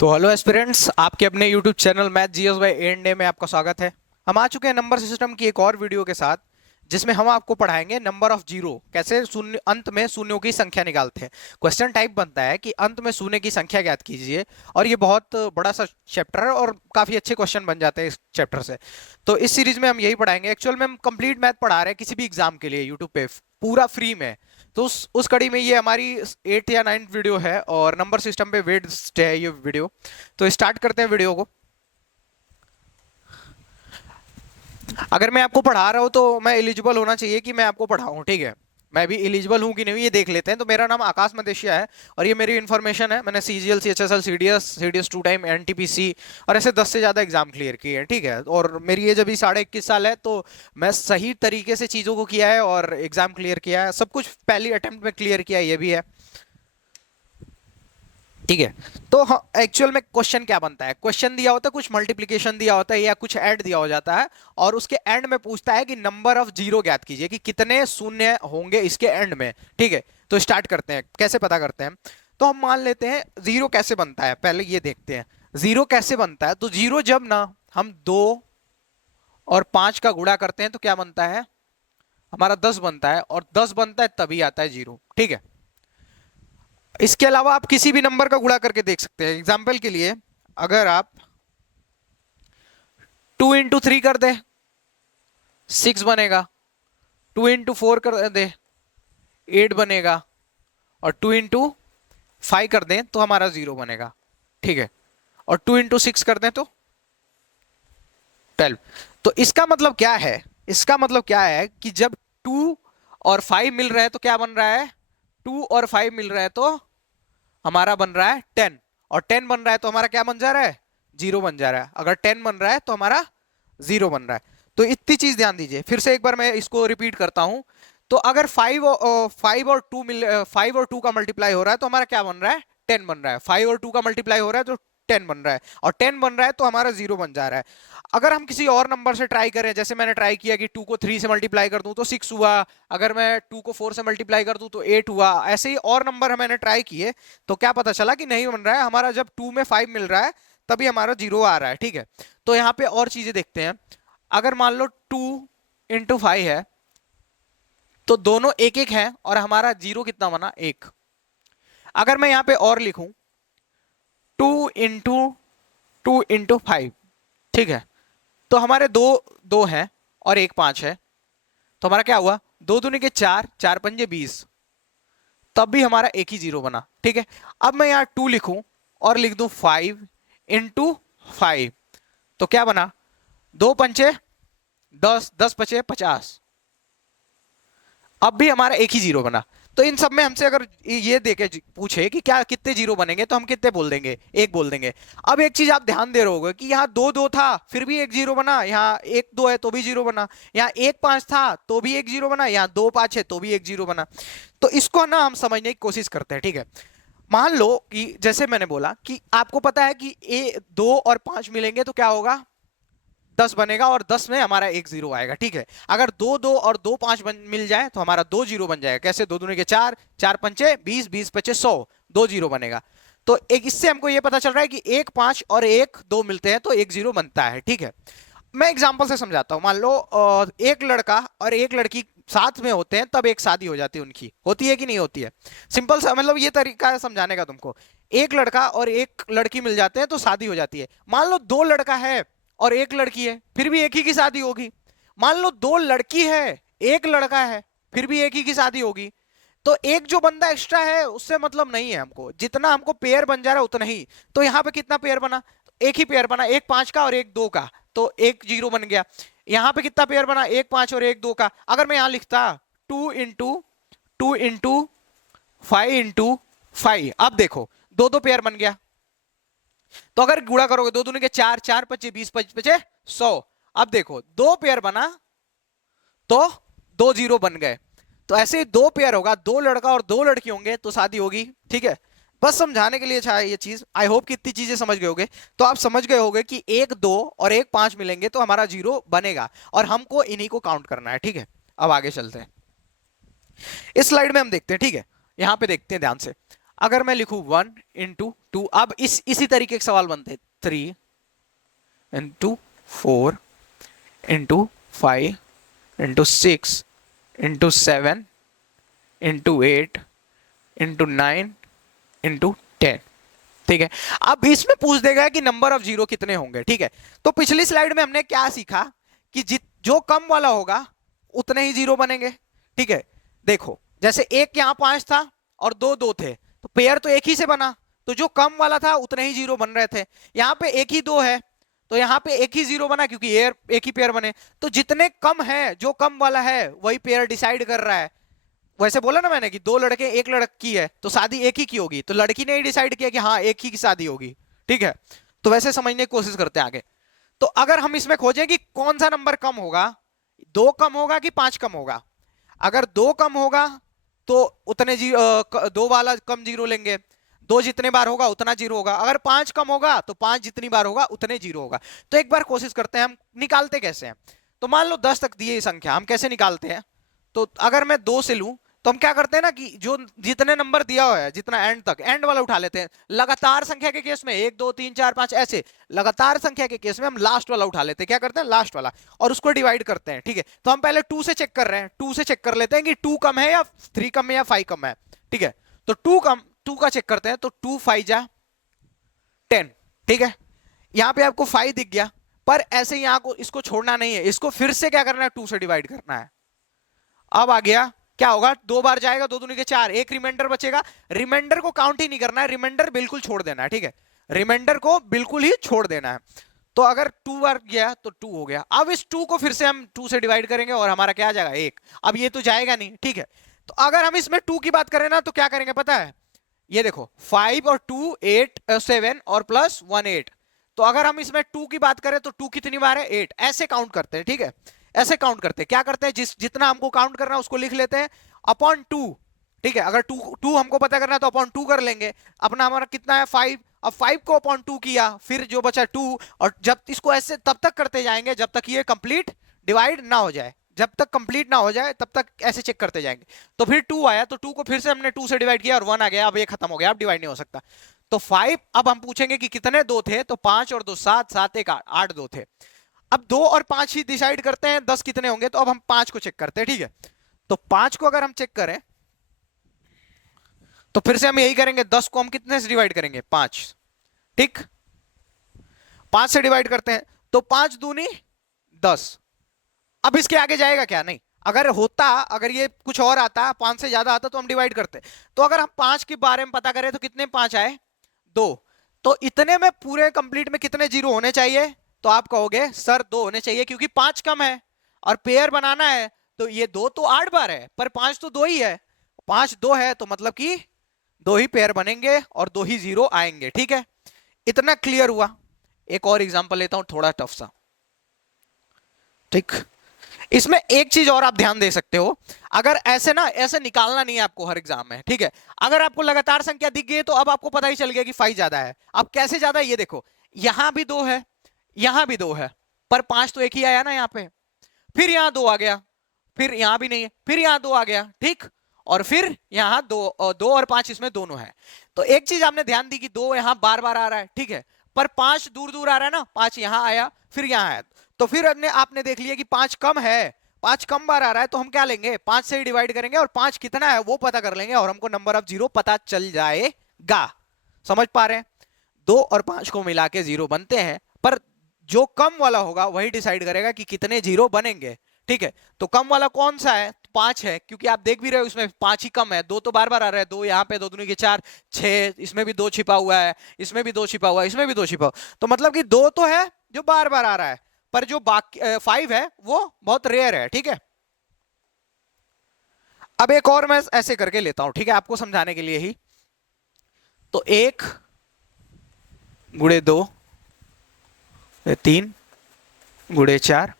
तो hello aspirants, आपके अपने YouTube channel math GS bye and में आपका स्वागत है। हम आ चुके हैं नंबर सिस्टम की एक और वीडियो के साथ, जिसमें हम आपको पढ़ाएंगे नंबर ऑफ जीरो, कैसे शून्य अंत में शून्यों की संख्या निकालते हैं। क्वेश्चन टाइप बनता है कि अंत में शून्य की संख्या ज्ञात कीजिए, और ये बहुत बड़ा सा चैप्टर है और काफी अच्छे क्वेश्चन बन जाते हैं इस चैप्टर से। तो इस सीरीज में हम यही पढ़ाएंगे। एक्चुअल में हम कंप्लीट मैथ पढ़ा रहे हैं किसी भी एग्जाम के लिए यूट्यूब पे पूरा फ्री में। तो उस कड़ी में ये हमारी 8 या 9 वीडियो है, और नंबर सिस्टम पे वेट है ये वीडियो। तो स्टार्ट करते हैं वीडियो को। अगर मैं आपको पढ़ा रहा हूँ तो मैं एलिजिबल होना चाहिए कि मैं आपको पढ़ाऊँ, ठीक है। मैं भी एलिजिबल हूँ कि नहीं ये देख लेते हैं। तो मेरा नाम आकाश मदेशिया है, और ये मेरी इन्फॉर्मेशन है। मैंने CGL, CHSL, CDS 2 time, NTPC और ऐसे 10 से ज़्यादा एग्जाम क्लियर किए हैं, ठीक है। और मेरी एज अभी 21.5 साल है, तो मैं सही तरीके से चीज़ों को किया है और एग्जाम क्लियर किया है। सब कुछ पहली अटेम्प्ट में क्लियर किया है, ये भी है, ठीक है। तो एक्चुअल में क्वेश्चन क्या बनता है, क्वेश्चन दिया होता है, कुछ मल्टीप्लिकेशन दिया होता है या कुछ ऐड दिया हो जाता है, और उसके एंड में पूछता है कि नंबर ऑफ जीरो ज्ञात कीजिए, कि कितने शून्य होंगे इसके एंड में, ठीक है। तो स्टार्ट करते हैं, कैसे पता करते हैं। तो हम मान लेते हैं जीरो कैसे बनता है, पहले ये देखते हैं। जीरो कैसे बनता है, तो जीरो जब ना हम 2 और 5 का गुणा करते हैं तो क्या बनता है, हमारा 10 बनता है, और 10 बनता है तभी आता है जीरो, ठीक है। इसके अलावा आप किसी भी नंबर का गुणा करके देख सकते हैं। एग्जाम्पल के लिए, अगर आप 2 इंटू 3 कर दे 6 बनेगा, 2 इंटू 4 कर दे 8 बनेगा, और 2 इंटू 5 कर दें तो हमारा 0 बनेगा, ठीक है। और 2 इंटू 6 कर दें तो 12। तो इसका मतलब क्या है, इसका मतलब क्या है कि जब 2 और 5 मिल रहे हैं तो क्या बन रहा है, 2 और 5 मिल रहे हैं तो हमारा बन रहा है 10, और 10 बन रहा है तो हमारा क्या बन जा रहा है, जीरो बन जा रहा है। अगर 10 बन रहा है तो हमारा जीरो बन रहा है। तो इतनी चीज ध्यान दीजिए। फिर से एक बार मैं इसको रिपीट करता हूं। तो अगर 5 और 2 का मल्टीप्लाई हो रहा है तो हमारा क्या बन रहा है, 10 बन रहा है। 5 और 2 का मल्टीप्लाई हो रहा है तो 10 बन रहा है, और 10 बन रहा है तो हमारा जीरो बन जा रहा है। अगर हम किसी और नंबर से ट्राई करें, जैसे मैंने ट्राई किया कि 2 को 3 से मल्टीप्लाई कर दूं तो 6 हुआ, अगर मैं 2 को 4 से मल्टीप्लाई कर दूं तो 8 हुआ, ऐसे ही और नंबर मैंने ट्राई किए, तो क्या पता चला कि नहीं बन रहा है हमारा। जब 2 में 5 मिल रहा है तभी हमारा जीरो आ रहा है, ठीक है। तो यहाँ पे और चीजें देखते हैं। अगर मान लो 2 इंटू 5 है, तो दोनों एक एक है, और हमारा जीरो कितना बना, एक। अगर मैं यहाँ पे और लिखूं 2 इंटू 5, ठीक है, तो हमारे दो दो हैं और एक 5 है, तो हमारा क्या हुआ, दो दूनी के 4, 4 पंजे 20, तब भी हमारा एक ही जीरो बना, ठीक है। अब मैं यहाँ 2 लिखूं और लिख दूं 5 इंटू 5, तो क्या बना, 2 पंचे 10, 10 पचे 50, अब भी हमारा एक ही जीरो बना। तो इन सब में हमसे अगर ये देके पूछे कि क्या कितने जीरो बनेंगे, तो हम कितने बोल देंगे, एक बोल देंगे। अब एक चीज आप ध्यान दे रहे होगे कि यहाँ 2 2 था फिर भी एक जीरो बना, यहाँ 1 2 है तो भी जीरो बना, यहाँ 1 5 था तो भी एक जीरो बना, यहाँ 2 5 है तो भी एक जीरो बना। तो इसको ना हम समझने की कोशिश करते हैं, ठीक है। मान लो कि जैसे मैंने बोला कि आपको पता है कि 2 और 5 मिलेंगे तो क्या होगा, 10 बनेगा, और 10 में हमारा एक जीरो आएगा, ठीक है। अगर 2 2 और 2 5 मिल जाए तो हमारा दो जीरो बन जाएगा। कैसे, दो दूनी के 4, 4 पंचे 20, 20 पचे 100, दो जीरो बनेगा। तो एक इससे हमको ये पता चल रहा है कि 1 5 और 1 2 मिलते हैं तो एक जीरो बनता है, ठीक है। मैं एग्जांपल से समझाता हूं। मान लो एक लड़का और एक लड़की साथ में होते हैं, तब एक शादी हो जाती है उनकी, होती है कि नहीं होती है। सिंपल सा मतलब ये तरीका है समझाने का तुमको। एक लड़का और एक लड़की मिल जाते हैं तो शादी हो जाती है। मान लो दो लड़का है और एक लड़की है, फिर भी एक ही की शादी होगी। मान लो दो लड़की है, एक लड़का है, फिर भी एक ही की शादी होगी। तो एक जो बंदा एक्स्ट्रा है उससे मतलब नहीं है हमको, जितना हमको पेयर बन जा रहा है उतना ही। तो यहाँ पे कितना पेयर बना, एक ही पेयर बना, एक 5 का और एक 2 का, तो एक जीरो बन गया। यहाँ पे कितना पेयर बना, एक 5 और एक 2 का। अगर मैं यहाँ लिखता 2 इंटू 5 इंटू 5, अब देखो दो दो पेयर बन गया। तो अगर गुणा करोगे, दो दूनी के 4, 4 पचे 20, 5 पचे 100, अब देखो दो पेयर बना तो दो जीरो बन गए। तो ऐसे ही दो पेयर होगा, दो लड़का और दो लड़की होंगे तो शादी होगी, ठीक है। बस समझाने के लिए अच्छा है ये चीज। आई होप कि इतनी चीजें समझ गए होगे। तो आप समझ गए होगे कि 1 2 और 1 5 मिलेंगे तो हमारा जीरो बनेगा, और हमको इन्हीं को काउंट करना है, ठीक है। अब आगे चलते हैं। इस स्लाइड में हम देखते हैं, ठीक है। यहां पे देखते हैं ध्यान से। अगर मैं लिखूं 1 into 2, अब इसी तरीके के सवाल बनते हैं 3 into 4 into 6 into 7 into 8 into 9 into 10। ठीक है, अब इसमें पूछ देगा कि नंबर ऑफ जीरो कितने होंगे। ठीक है, तो पिछली स्लाइड में हमने क्या सीखा कि जो कम वाला होगा उतने ही जीरो बनेंगे। ठीक है, देखो जैसे एक यहां 5 था और दो दो थे, तो पेयर तो एक ही से बना, तो जो कम वाला था उतने ही जीरो बन रहे थे। यहां पे एक ही दो है तो यहां पे एक ही जीरो बना, क्योंकि एक ही पेयर बने। तो जितने कम है, जो कम वाला है वही पेयर डिसाइड कर रहा है। वैसे बोला ना मैंने कि दो लड़के एक लड़की है तो शादी एक ही की होगी, तो लड़की ने ही डिसाइड किया कि हाँ एक ही की शादी होगी। ठीक है, तो वैसे समझने की कोशिश करते हैं आगे। तो अगर हम इसमें खोजें कि कौन सा नंबर कम होगा, दो कम होगा कि पांच कम होगा। अगर दो कम होगा तो उतने दो वाला कम जीरो लेंगे, दो जितने बार होगा उतना जीरो होगा। अगर पांच कम होगा तो पांच जितनी बार होगा उतने जीरो होगा। तो एक बार कोशिश करते हैं, हम निकालते कैसे हैं। तो मान लो 10 तक दी है संख्या, हम कैसे निकालते हैं। तो अगर मैं 2 से लूं तो हम क्या करते हैं ना कि जो जितने नंबर दिया हुआ है जितना एंड तक, एंड वाला उठा लेते हैं। लगातार संख्या के केस में 1 2 3 4 5 ऐसे, लगातार संख्या के केस में हम लास्ट वाला उठा लेते हैं। क्या करते हैं, लास्ट वाला, और उसको डिवाइड करते हैं। ठीक है, तो हम पहले 2 से चेक कर रहे हैं, 2 से चेक कर लेते हैं कि 2 कम है या 3 कम है या 5 कम है। ठीक है, तो 2 का चेक करते हैं, तो 2 5 जा 10। ठीक है, यहां पे आपको 5 दिख गया, पर ऐसे यहां को इसको छोड़ना नहीं है, इसको फिर से क्या करना है, 2 से डिवाइड करना है। अब आ गया, क्या होगा, दो बार जाएगा, दो दूनी के चार, एक रिमाइंडर बचेगा। रिमाइंडर को काउंट ही नहीं करना है, रिमाइंडर बिल्कुल छोड़ देना है। ठीक है, रिमाइंडर को बिल्कुल ही छोड़ देना है। तो अगर 2 बार गया तो 2 हो गया। अब इस 2 को फिर से हम 2 से डिवाइड करेंगे और हमारा क्या आ जाएगा, 1। अब ये तो जाएगा नहीं। ठीक है, तो अगर हम इसमें 2 की बात करें ना तो क्या करेंगे पता है, ये देखो 5 और 2 8 7 और प्लस 1 8। तो अगर हम इसमें 2 की बात करें तो 2 कितनी बार है, 8। ऐसे काउंट करते हैं। ठीक है, ऐसे काउंट करते हैं। क्या करते हैं, जितना हमको काउंट करना है उसको लिख लेते हैं अपॉन 2। ठीक है, अगर 2 हमको पता करना है तो अपॉन 2 कर लेंगे। अपना हमारा कितना है 5, अब 5 को अपॉन 2 किया, फिर जो बचा 2। और जब इसको ऐसे तब तक करते जाएंगे जब तक ये कंप्लीट डिवाइड ना हो जाए, जब तक कंप्लीट ना हो जाए तब तक ऐसे चेक करते जाएंगे। तो फिर 2 आया तो 2 को फिर से हमने 2 से डिवाइड किया और 1 आ गया। अब ये खत्म हो गया, अब डिवाइड नहीं हो सकता। तो 5, अब हम पूछेंगे कि कितने दो थे, तो 5 और 2 7, 7 1 8, 8 दो थे। अब 2 और 5 ही डिसाइड करते हैं 10 कितने होंगे, तो अब हम 5 को चेक करते हैं। ठीक है, तो 5 को अगर हम चेक करें तो फिर से हम यही करेंगे, 10 को हम कितने से डिवाइड करेंगे, 5। ठीक, 5 से डिवाइड करते हैं तो 5 दूनी 10। अब इसके आगे जाएगा क्या, नहीं। अगर होता, अगर ये कुछ और आता, 5 से ज्यादा आता तो हम डिवाइड करते। तो अगर हम 5 के बारे में पता करें तो कितने 5 आए, 2। तो इतने में पूरे कंप्लीट में कितने जीरो होने चाहिए, तो आप कहोगे सर 2 होने चाहिए, क्योंकि 5 कम है और पेयर बनाना है। तो ये 2 तो 8 बार है, पर 5 तो 2 ही है। 5 2 है तो मतलब कि 2 ही पेयर बनेंगे और 2 ही जीरो आएंगे। ठीक है, इतना क्लियर हुआ। एक और एग्जांपल लेता हूं, थोड़ा टफ सा। ठीक, इसमें एक चीज और आप ध्यान दे सकते हो। अगर ऐसे ना, ऐसे निकालना नहीं है आपको हर एग्जाम में। ठीक है, अगर आपको लगातार संख्या दिख गई तो अब आपको पता ही चल गया कि 5 ज्यादा है। अब कैसे ज्यादा है ये देखो, यहां भी 2 है, यहां भी 2 है, पर 5 तो एक ही आया ना यहाँ पे। फिर यहां 2 आ गया, फिर यहां भी नहीं है, फिर यहां 2 आ गया। ठीक, और फिर यहां 2 और 5 इसमें दोनों है। तो एक चीज आपने ध्यान दी कि 2 यहां बार बार आ रहा है। ठीक है, पर 5 दूर दूर आ रहा है ना, 5 यहां आया फिर यहां आया। तो फिर आपने देख लिया कि 5 कम है, 5 कम बार आ रहा है, तो हम क्या लेंगे, 5 से ही डिवाइड करेंगे और 5 कितना है वो पता कर लेंगे और हमको नंबर ऑफ जीरो पता चल जाएगा। समझ पा रहे हैं, 2 और 5 को मिला के जीरो बनते हैं, पर जो कम वाला होगा वही डिसाइड करेगा कि कितने जीरो बनेंगे। ठीक है, तो कम वाला कौन सा है, 5 है, क्योंकि आप देख भी रहे हो इसमें 5 ही कम है। 2 तो बार बार आ रहा है, 2 यहाँ पे, 2 दूनी के 4 6, इसमें भी 2 छिपा हुआ है, इसमें भी 2 छिपा हुआ है, इसमें भी 2 छिपा हुआ। तो मतलब कि 2 तो है जो बार बार आ रहा है, पर जो बाकी 5 है वो बहुत रेयर है। ठीक है, अब एक और मैं ऐसे करके लेता हूं, ठीक है, आपको समझाने के लिए ही। तो 1 गुणे 2, 3 गुणे 4,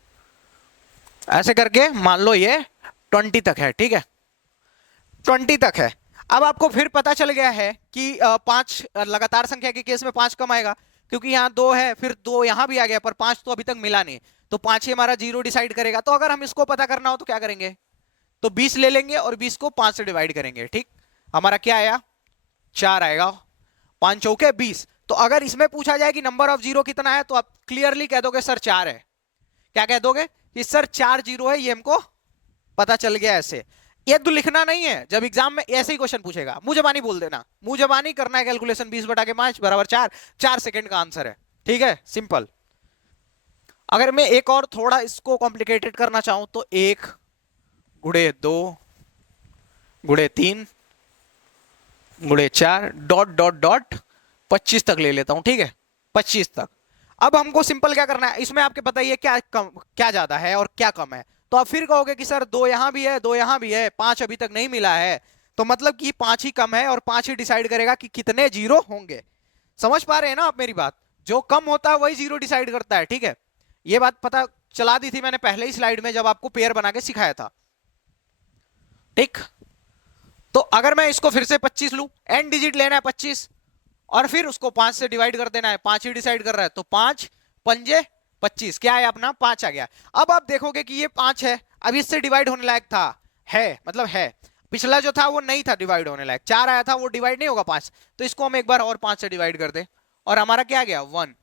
ऐसे करके मान लो ये 20 तक है। ठीक है, 20 तक है। अब आपको फिर पता चल गया है कि 5 लगातार संख्या के केस में 5 कम आएगा, क्योंकि यहाँ 2 है, फिर 2 यहाँ भी आ गया, पर 5 तो अभी तक मिला नहीं। तो 5 ही हमारा जीरो डिसाइड करेगा। तो अगर हम इसको पता करना हो तो क्या करेंगे, तो 20 ले लेंगे और 20 को 5 से डिवाइड करेंगे। ठीक, हमारा क्या आया 4 आएगा, 5 चौके 20। तो अगर इसमें पूछा जाए कि नंबर ऑफ जीरो कितना है, तो आप क्लियरली कह दोगे सर 4 है। क्या कह दोगे कि सर 4 जीरो है, ये हमको पता चल गया। ऐसे ये तो लिखना नहीं है, जब एग्जाम में ऐसे ही क्वेश्चन पूछेगा मुंह जबानी बोल देना, मुंह जबानी करना है कैलकुलेशन। 20/5 बराबर 4, 4 सेकंड का आंसर है। ठीक है, सिंपल। अगर मैं एक और थोड़ा इसको कॉम्प्लिकेटेड करना चाहूं तो 1 गुणे 2 गुणे 3 गुणे 4 डॉट डॉट डॉट 25 तक ले लेता हूं। ठीक है, 25 तक। अब हमको सिंपल क्या करना है, इसमें आपके पता ही है क्या कम, क्या ज्यादा है और क्या कम है। तो आप फिर कहोगे कि सर 2 यहां भी है, 2 यहां भी है, 5 अभी तक नहीं मिला है, तो मतलब कि 5 ही कम है और 5 ही डिसाइड करेगा कि कितने जीरो होंगे। समझ पा रहे हैं ना आप मेरी बात? जो कम होता है वही जीरो डिसाइड करता है। ठीक है, ये बात पता चला दी थी मैंने पहले ही स्लाइड में जब आपको पेयर बना के सिखाया था। ठीक, तो अगर मैं इसको फिर से 25 लूं, एन डिजिट लेना है 25 और फिर उसको 5 से डिवाइड कर देना है, 5 ही डिसाइड कर रहा है, तो 5 पंजे 25, क्या है अपना 5 आ गया। अब आप देखोगे कि ये 5 है, अब इससे डिवाइड होने लायक था, है मतलब है। पिछला जो था वो नहीं था डिवाइड होने लायक, 4 आया था, वो डिवाइड नहीं होगा 5, तो इसको हम एक बार और 5 से डिवाइड कर दे और हमारा क्या आ गया 1।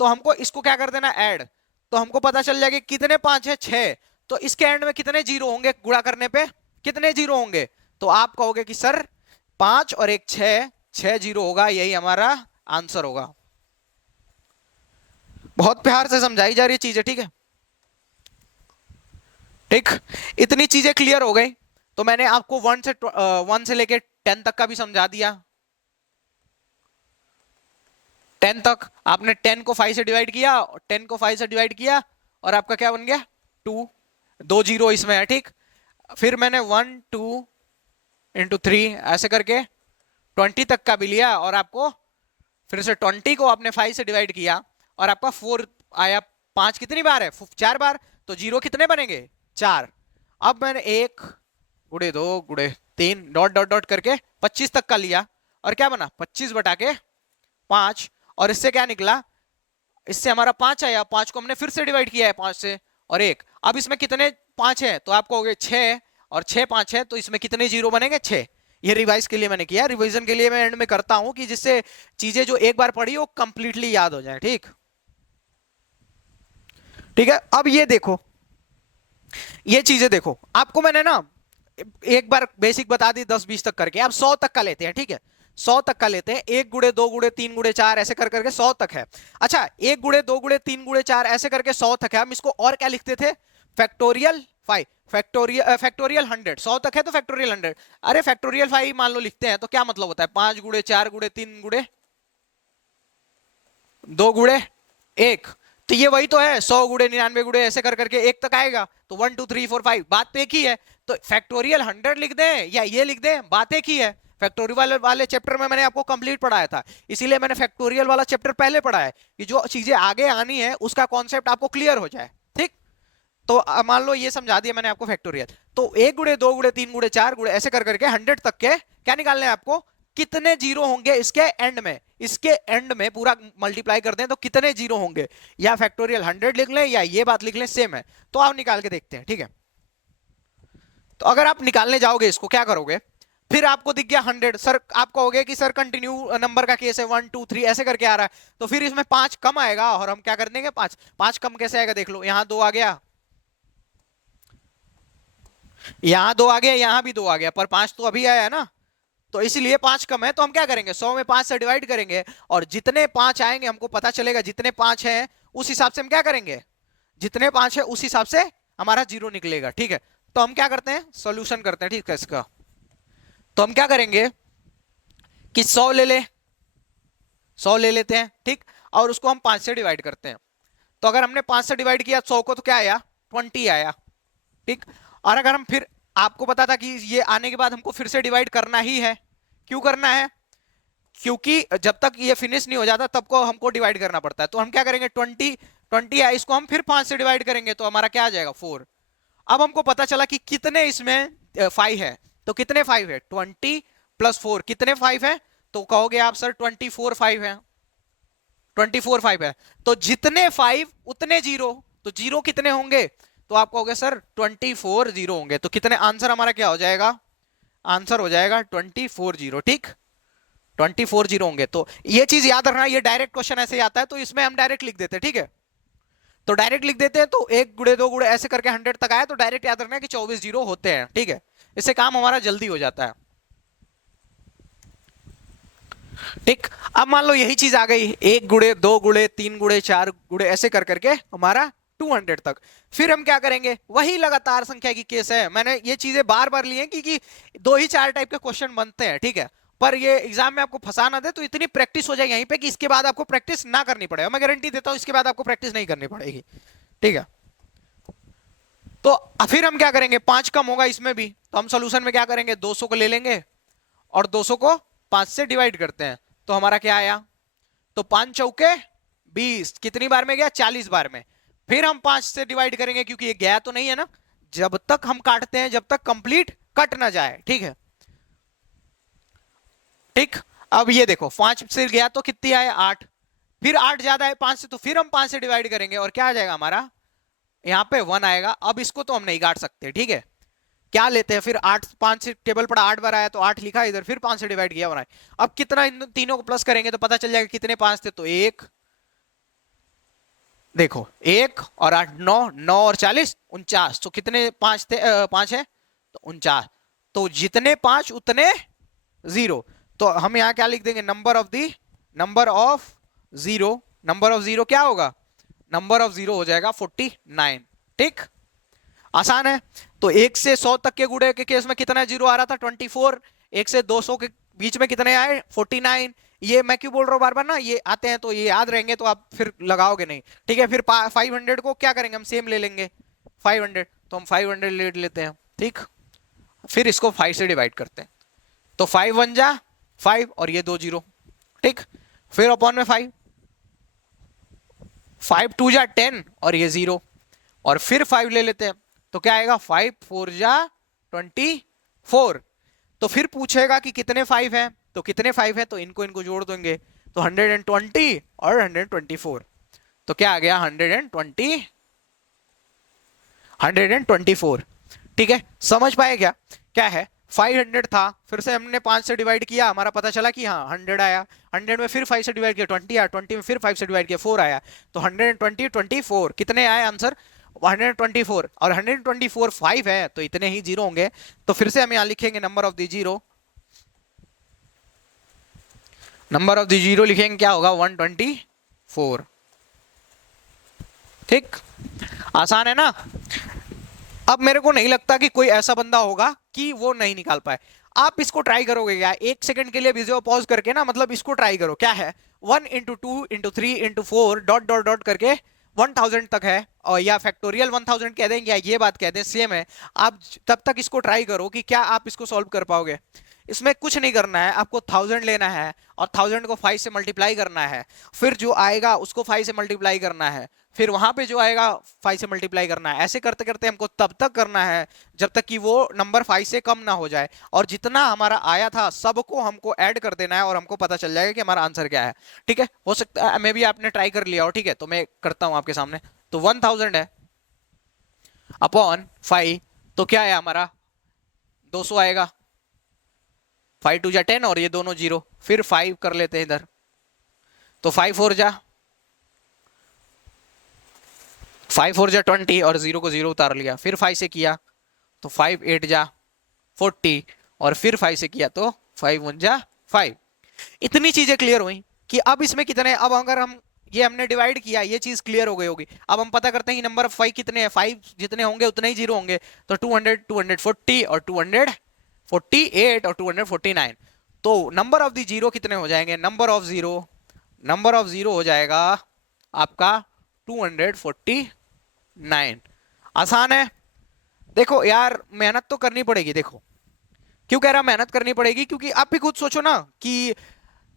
तो हमको इसको क्या कर देना ऐड, तो हमको पता चल जाएगा कितने 5 है 6, तो इसके एंड में कितने जीरो होंगे, गुणा करने पे कितने जीरो होंगे। तो आप कहोगे कि सर 5 और 1 6, 6 जीरो होगा, यही हमारा आंसर होगा। बहुत प्यार से समझाई जा रही चीजें। ठीक है, ठीक, इतनी चीजें क्लियर हो गई। तो मैंने आपको 1 से लेके 10 तक का भी समझा दिया। 10 तक आपने 10 को 5 से डिवाइड किया, 10 को 5 से डिवाइड किया और आपका क्या बन गया 2, 2 जीरो इसमें है। ठीक, फिर मैंने 1 2 इंटू 3 ऐसे करके 20 तक का भी लिया और आपको फिर से 20 को आपने 5 से डिवाइड किया और आपका 4 आया। 5 कितनी बार है 4 बार, तो जीरो कितने बनेंगे 4। अब मैंने 1 गुणे 2 गुणे 3 डॉट डॉट डॉट करके 25 तक का लिया और क्या बना 25/5, और इससे क्या निकला, इससे हमारा 5 आया, 5 को हमने फिर से डिवाइड किया है 5 से और 1। अब इसमें कितने 5 है, तो आपको हो गए 6 और 6 5 है, तो इसमें कितने जीरो बनेंगे 6। ये रिवाइज के लिए मैंने किया, रिवीजन के लिए मैं एंड में करता हूं कि जिससे चीजें जो एक बार पढ़ी वो कंप्लीटली याद हो जाए। ठीक, ठीक है। अब ये देखो, ये चीजें देखो, आपको मैंने ना एक बार बेसिक बता दी 10 20 तक करके। अब 100 तक का लेते हैं। ठीक है, 100 तक का लेते हैं, 1 गुणे 2 गुणे 3 गुणे 4 ऐसे कर करके 100 तक है। अच्छा, 1 गुणे 2 गुणे 3 गुणे 4 ऐसे करके 100 तक है। हम इसको और क्या लिखते थे, फैक्टोरियल 5, फैक्टोरियल 100। 100 तक है तो फैक्टोरियल 100। अरे फैक्टोरियल 5 मान लो लिखते हैं तो क्या मतलब होता है, 5 गुणे 4 गुणे 3 गुणे 2 गुणे 1। तो ये वही तो है, 100 गुणे 99 गुणे ऐसे कर करके 1 तक आएगा। तो 1 2 3 4 5, बात तो एक ही है। तो फैक्टोरियल 100 लिख दें या ये लिख दें, बात एक ही है। फैक्टोरियल वाले चैप्टर में मैंने आपको कंप्लीट पढ़ाया था, इसीलिए मैंने फैक्टोरियल वाला चैप्टर पहले पढ़ा है कि जो चीजें आगे आनी है उसका कॉन्सेप्ट आपको क्लियर हो जाए। ठीक, तो मान लो ये समझा दिया मैंने आपको फैक्टोरियल। तो 1 गुणे 2 गुणे 3 गुणे 4 गुणे ऐसे कर करके 100 तक के क्या निकालने हैं आपको, कितने जीरो होंगे इसके एंड में। इसके एंड में पूरा मल्टीप्लाई कर दें तो कितने जीरो होंगे, या फैक्टोरियल 100 लिख लें या ये बात लिख लें, सेम है। तो आप निकाल के देखते हैं। ठीक है, तो अगर आप निकालने जाओगे इसको क्या करोगे, फिर आपको दिख गया 100, सर आप कहोगे कि सर कंटिन्यू नंबर का केस है 1 2 3 ऐसे करके आ रहा है, तो फिर इसमें 5 कम आएगा और हम क्या कर देंगे 5। 5 कम कैसे आएगा देख लो, यहां 2 आ गया, यहां 2 आ गया, यहां भी 2 आ गया, पर 5 तो अभी आया है ना, तो इसीलिए 5 कम है। तो हम क्या करेंगे 100 में 5 से डिवाइड करेंगे और जितने 5 आएंगे हमको पता चलेगा, जितने 5 हैं उस हिसाब से हम क्या करेंगे, जितने 5 है उस हिसाब से हमारा जीरो निकलेगा। ठीक है, तो हम क्या करते हैं सॉल्यूशन करते हैं। ठीक है, इसका तो हम क्या करेंगे कि 100 ले ले, 100 ले लेते हैं। ठीक, और उसको हम 5 से डिवाइड करते हैं। तो अगर हमने 5 से डिवाइड किया 100 को तो क्या आया 20 आया। ठीक, और अगर हम फिर, आपको पता था कि ये आने के बाद हमको फिर से डिवाइड करना ही है। क्यों करना है, क्योंकि जब तक ये फिनिश नहीं हो जाता तब को हमको डिवाइड करना पड़ता है। तो हम क्या करेंगे 20 है, इसको हम फिर 5 से डिवाइड करेंगे तो हमारा क्या आ जाएगा 4। अब हमको पता चला कि कितने इसमें 5 है, तो कितने 5 है 20 प्लस 4 कितने 5 है, तो कहोगे आप सर 24 5 है, 24 5 है। तो जितने 5 उतने जीरो, तो जीरो कितने होंगे, तो आप कहोगे सर 24 जीरो होंगे। तो कितने आंसर हमारा क्या हो जाएगा, आंसर हो जाएगा 24 जीरो। ठीक, 24 जीरो होंगे। तो ये चीज याद रखना, ये डायरेक्ट क्वेश्चन ऐसे ही आता है, तो इसमें हम डायरेक्ट लिख देते हैं, ठीक है। तो डायरेक्ट लिख देते हैं, तो एक गुड़े दो गुड़े ऐसे करके 100 तक आया, तो डायरेक्ट याद रखना है कि 24 जीरो होते हैं, ठीक है। इससे काम हमारा जल्दी हो जाता है, ठीक। अब मान लो यही चीज आ गई, एक गुड़े दो गुड़े तीन गुड़े चार गुड़े ऐसे कर करके हमारा 200 तक। फिर हम क्या करेंगे, वही लगातार संख्या की केस है। मैंने ये चीजें बार बार ली हैं क्योंकि दो ही चार टाइप के क्वेश्चन बनते हैं, ठीक है। पर ये एग्जाम में आपको फंसा ना दे, तो इतनी प्रैक्टिस हो जाए यहीं पे कि इसके बाद आपको प्रैक्टिस ना करनी पड़ेगा। मैं गारंटी देता हूं इसके बाद आपको प्रैक्टिस नहीं करनी पड़ेगी, ठीक है। तो फिर हम क्या करेंगे, 5 कम होगा इसमें भी, तो हम सोल्यूशन में क्या करेंगे, 200 को ले लेंगे और 200 को 5 से डिवाइड करते हैं, तो हमारा क्या आया, तो 5 चौके 20, कितनी बार में गया, 40 बार में। फिर हम 5 से डिवाइड करेंगे क्योंकि ये गया तो नहीं है ना, जब तक हम काटते हैं जब तक कंप्लीट कट ना जाए, ठीक है, ठीक। अब ये देखो 5 से गया तो कितनी आए, 8। फिर 8 ज्यादा है 5 से, तो फिर हम 5 से डिवाइड करेंगे और क्या आ जाएगा हमारा, यहां पे 1 आएगा। अब इसको तो हम नहीं काट सकते, ठीक है। क्या लेते हैं फिर, 8 5 से टेबल पड़ा 8 बार आया तो 8 लिखा इधर, फिर 5 से डिवाइड किया बनाए। अब कितना, इन तीनों को प्लस करेंगे तो पता चल जाएगा कितने 5 थे, तो 1, देखो 1 और 8 9, 9 और 40 49, तो कितने 5 थे, 5 है तो 49। तो जितने 5 उतने 0। तो हम यहां क्या लिख देंगे, number of zero, number of zero क्या होगा, नंबर ऑफ जीरो हो जाएगा 49, ठीक। आसान है। तो 1 से 100 तक के गुणे के केस में कितना जीरो आ रहा था, 24। 1 से 200 के बीच में कितने आए, 49। ये मैं क्यों बोल रहा हूं बार बार ना, ये आते हैं तो ये याद रहेंगे, तो आप फिर लगाओगे नहीं, ठीक है। फिर 500 को क्या करेंगे, हम सेम ले लेंगे 500, तो हम 500 ले लेते हैं, ठीक। फिर इसको 5 से डिवाइड करते हैं, तो 5 1 जा 5 और ये 2 जीरो, ठीक। फिर अपॉन में 5, 5 2 जा 10 और ये 0, और फिर 5 ले लेते हैं, तो क्या आएगा, 5 4 जा 24। तो फिर पूछेगा कि कितने 5 हैं, तो कितने 5 हैं, तो इनको इनको जोड़ देंगे, तो 120 और 124, तो क्या आ गया 124, ठीक है। समझ पाए क्या क्या है, 500 था, फिर से हमने 5 से डिवाइड किया, हमारा पता चला कि हाँ 100 आया, 100 में फिर 5 से डिवाइड किया 20 आया, 20 में फिर 5 से डिवाइड किया 4 आया, तो 120 24 कितने आए आंसर, 124। और 124 5 है तो इतने ही जीरो होंगे, तो फिर से हम यहां लिखेंगे number of the zero, number of the zero लिखेंगे क्या होगा, 124, ठीक। आसान है ना। अब मेरे को नहीं लगता कि कोई ऐसा बंदा होगा कि वो नहीं निकाल पाए। आप इसको ट्राई करोगे क्या, 1 सेकंड के लिए वीडियो पॉज करके ना, मतलब इसको ट्राई करो, क्या है 1 into 2 into 3 into 4 dot dot dot करके 1000 तक है, और या फैक्टोरियल 1000 कह दें या ये बात कह दें, सेम है। आप तब तक इसको ट्राई करो कि क्या आप इसको सॉल्व कर पाओगे। इसमें कुछ नहीं करना है, आपको 1000 लेना है और 1000 को 5 से मल्टीप्लाई करना है, फिर जो आएगा उसको 5 से मल्टीप्लाई करना है, फिर वहां पे जो आएगा 5 से मल्टीप्लाई करना है। ऐसे करते करते हमको तब तक करना है जब तक कि वो नंबर 5 से कम ना हो जाए, और जितना हमारा आया था सबको हमको ऐड कर देना है, और हमको पता चल जाएगा कि हमारा आंसर क्या है, ठीक है। हो सकता है मे भी आपने ट्राई कर लिया हो, ठीक है, तो मैं करता हूं आपके सामने। तो 1000 है अपॉन 5, तो क्या है हमारा 200 आएगा, 5 2 जा 10 और ये दोनों जीरो, फिर 5 कर लेते हैं इधर, तो 5 4 जा 20 और 0 को 0 उतार लिया, फिर 5 से किया तो 5 8 जा 40, और फिर 5 से किया तो 5 1 जा 5। इतनी चीजें क्लियर हुई कि अब इसमें कितने, अब अगर हम ये हमने डिवाइड किया, ये चीज क्लियर हो गई होगी। अब हम पता करते हैं कि नंबर ऑफ 5 कितने हैं, 5 जितने होंगे उतने ही जीरो होंगे, तो 200 240 और 248 और 249। तो नंबर ऑफ द जीरो कितने हो जाएंगे, नंबर ऑफ जीरो हो जाएगा आपका 249। आसान है। देखो यार मेहनत तो करनी पड़ेगी, देखो क्यों कह रहा मेहनत करनी पड़ेगी, क्योंकि आप भी खुद सोचो ना कि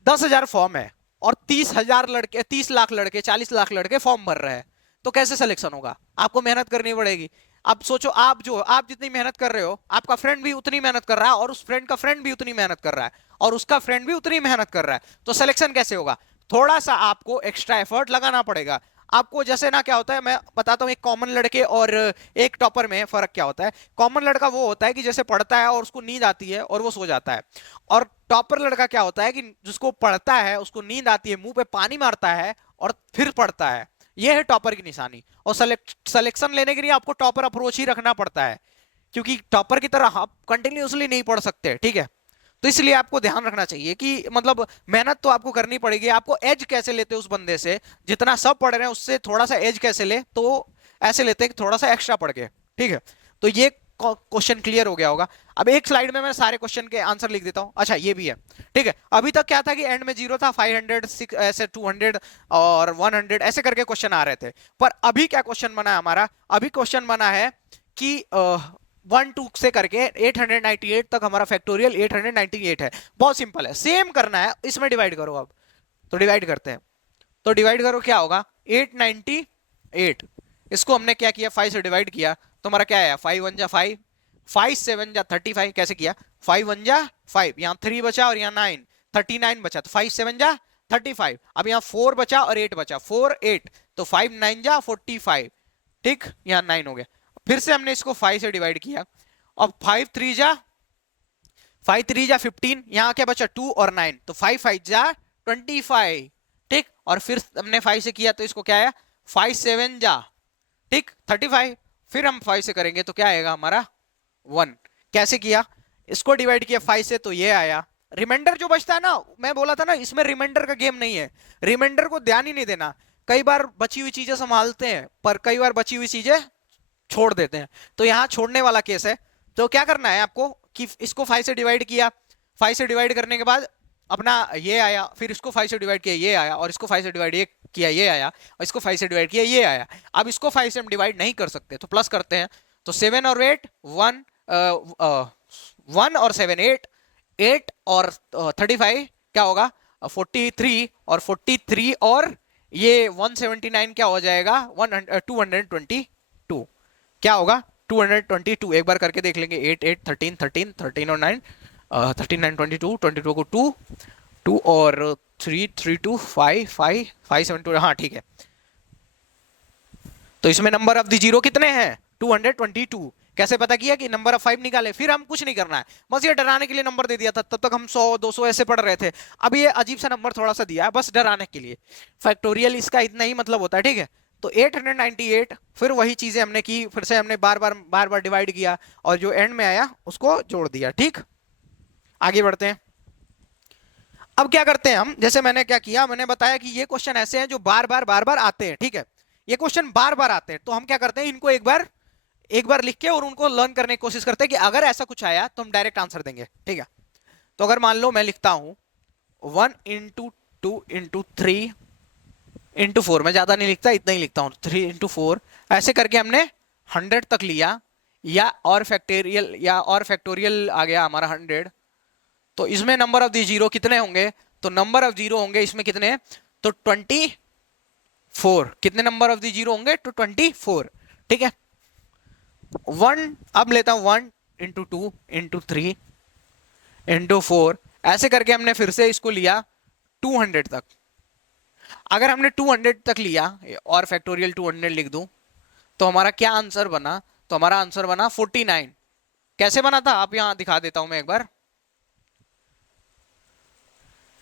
10,000 फॉर्म है और 30,000 लड़के, 30 लाख लड़के, 40 लाख लड़के फॉर्म भर रहे हैं, तो कैसे सिलेक्शन होगा, आपको मेहनत करनी पड़ेगी। अब सोचो आप जितनी मेहनत कर रहे हो, आपका फ्रेंड भी उतनी मेहनत कर रहा है, और उस फ्रेंड का फ्रेंड भी उतनी मेहनत कर रहा है, और उसका फ्रेंड भी उतनी मेहनत कर रहा है, तो सिलेक्शन कैसे होगा, थोड़ा सा आपको एक्स्ट्रा एफर्ट लगाना पड़ेगा। आपको जैसे ना क्या होता है, मैं बताता हूँ एक कॉमन लड़के और एक टॉपर में फर्क क्या होता है। कॉमन लड़का वो होता है कि जैसे पढ़ता है और उसको नींद आती है और वो सो जाता है, और टॉपर लड़का क्या होता है कि जिसको पढ़ता है उसको नींद आती है, मुंह पे पानी मारता है और फिर पढ़ता है। ये है टॉपर की निशानी। और सिलेक्शन लेने के लिए आपको टॉपर अप्रोच ही रखना पड़ता है, क्योंकि टॉपर की तरह आप कंटिन्यूअसली नहीं पढ़ सकते, ठीक है। तो इसलिए आपको ध्यान रखना चाहिए कि मतलब मेहनत तो आपको करनी पड़ेगी। आपको एज कैसे लेते उस बंदे से, जितना सब पढ़ रहे हैं उससे थोड़ा सा एज कैसे ले, तो ऐसे लेते हैं कि थोड़ा सा एक्स्ट्रा पढ़ के, ठीक है। तो ये क्वेश्चन क्लियर हो गया होगा। अब एक स्लाइड में मैं सारे क्वेश्चन के आंसर लिख देता हूं। अच्छा ये भी है, ठीक है। अभी तक क्या था कि एंड में जीरो था, 500 ऐसे 200 और 100 ऐसे करके क्वेश्चन आ रहे थे। पर अभी क्या क्वेश्चन बना है हमारा, अभी क्वेश्चन बना है कि 1 2 से करके 898 तक हमारा फैक्टोरियल 898 है। बहुत सिंपल है, सेम करना है, इसमें डिवाइड करो अब। तो डिवाइड करते हैं, तो डिवाइड करो क्या होगा 898। इसको हमने क्या किया 5 से डिवाइड किया, तो हमारा क्या आया 5 1 जा 5, 5 7 जा 35। कैसे किया 5 1 जा 5, यहाँ 3 बचा और यहाँ 9, 39 बचा, तो 5 7 जा 35। अब यहाँ 4 बचा और 8 बचा, 4 8, तो 5 9 जा 45, ठीक, यहाँ 9 हो गया। फिर से हमने इसको 5 से डिवाइड किया, अब 5 3 जा 15, यहाँ क्या बचा 2 और 9, तो 5 5 जा 25, ठीक। और फिर हमने 5 से किया तो इसको क्या आया 5 7 जा, ठीक, 35। फिर हम 5 से करेंगे तो क्या आएगा हमारा 1। कैसे किया, इसको डिवाइड किया 5 से तो ये आया। रिमाइंडर जो बचता है ना, मैं बोला था ना इसमें रिमाइंडर का गेम नहीं है, रिमाइंडर को ध्यान ही नहीं देना। कई बार बची हुई चीजें संभालते हैं, पर कई बार बची हुई चीजें छोड़ देते हैं, तो यहां छोड़ने वाला केस है। तो क्या करना है आपको कि इसको 5 से डिवाइड किया, 5 से डिवाइड करने के बाद अपना ये आया, फिर इसको 5 से डिवाइड किया ये आया, और इसको 5 से डिवाइड ये किया ये आया, और इसको 5 से डिवाइड किया ये आया। अब इसको 5 से हम डिवाइड नहीं कर सकते तो प्लस करते हैं, तो 7 और 8 1, 1 और 7 8, 8 और 35 क्या होगा 43, और 43 और ये 179 क्या हो जाएगा 222, क्या होगा 222। एक बार करके देख लेंगे, 8 8 13 13 13 और 9, 13 9 22, 22 को 2 2 और 3 3 2 5 5 5 7 2, हाँ ठीक है। तो इसमें नंबर ऑफ द जीरो कितने हैं 222। कैसे पता किया कि नंबर ऑफ 5 निकाले, फिर हम कुछ नहीं करना है, बस ये डराने के लिए नंबर दे दिया था। तब तक हम 100 200 ऐसे पढ़ रहे थे, अब ये अजीब सा नंबर थोड़ा सा दिया है बस डराने के लिए। फैक्टोरियल इसका इतना ही मतलब होता है, ठीक है। तो 898, फिर वही चीजें हमने की, फिर से हमने बार बार डिवाइड किया और जो एंड में आया उसको जोड़ दिया, ठीक। आगे बढ़ते हैं। अब क्या करते हैं हम, जैसे मैंने क्या किया, मैंने बताया कि ये क्वेश्चन ऐसे हैं जो बार बार आते हैं, ठीक है। ये क्वेश्चन बार बार आते हैं, तो हम क्या करते हैं इनको एक बार लिख के और उनको लर्न करने की कोशिश करते हैं कि अगर ऐसा कुछ आया तो हम डायरेक्ट आंसर देंगे, ठीक है। तो अगर मान लो मैं लिखता हूं 1 इंटू 2 इंटू 3 इंटू 4, मैं ज्यादा नहीं लिखता, इतना ही लिखता हूं 3 इंटू 4, ऐसे करके हमने 100 तक लिया, या और फैक्टोरियल आ गया हमारा 100। तो इसमें नंबर ऑफ द जीरो कितने होंगे, तो नंबर ऑफ जीरो होंगे इसमें कितने, तो 24। कितने नंबर ऑफ द जीरो होंगे, तो 24, ठीक है। 1 अब लेता हूं 1 इंटू 2 इंटू 3 इंटू 4, ऐसे करके हमने फिर से इसको लिया 200 तक। अगर हमने 200 तक लिया और फैक्टोरियल 200 लिख दूं, तो हमारा क्या आंसर बना, तो हमारा आंसर बना 49। कैसे बना था आप यहां दिखा देता हूं मैं एक बार,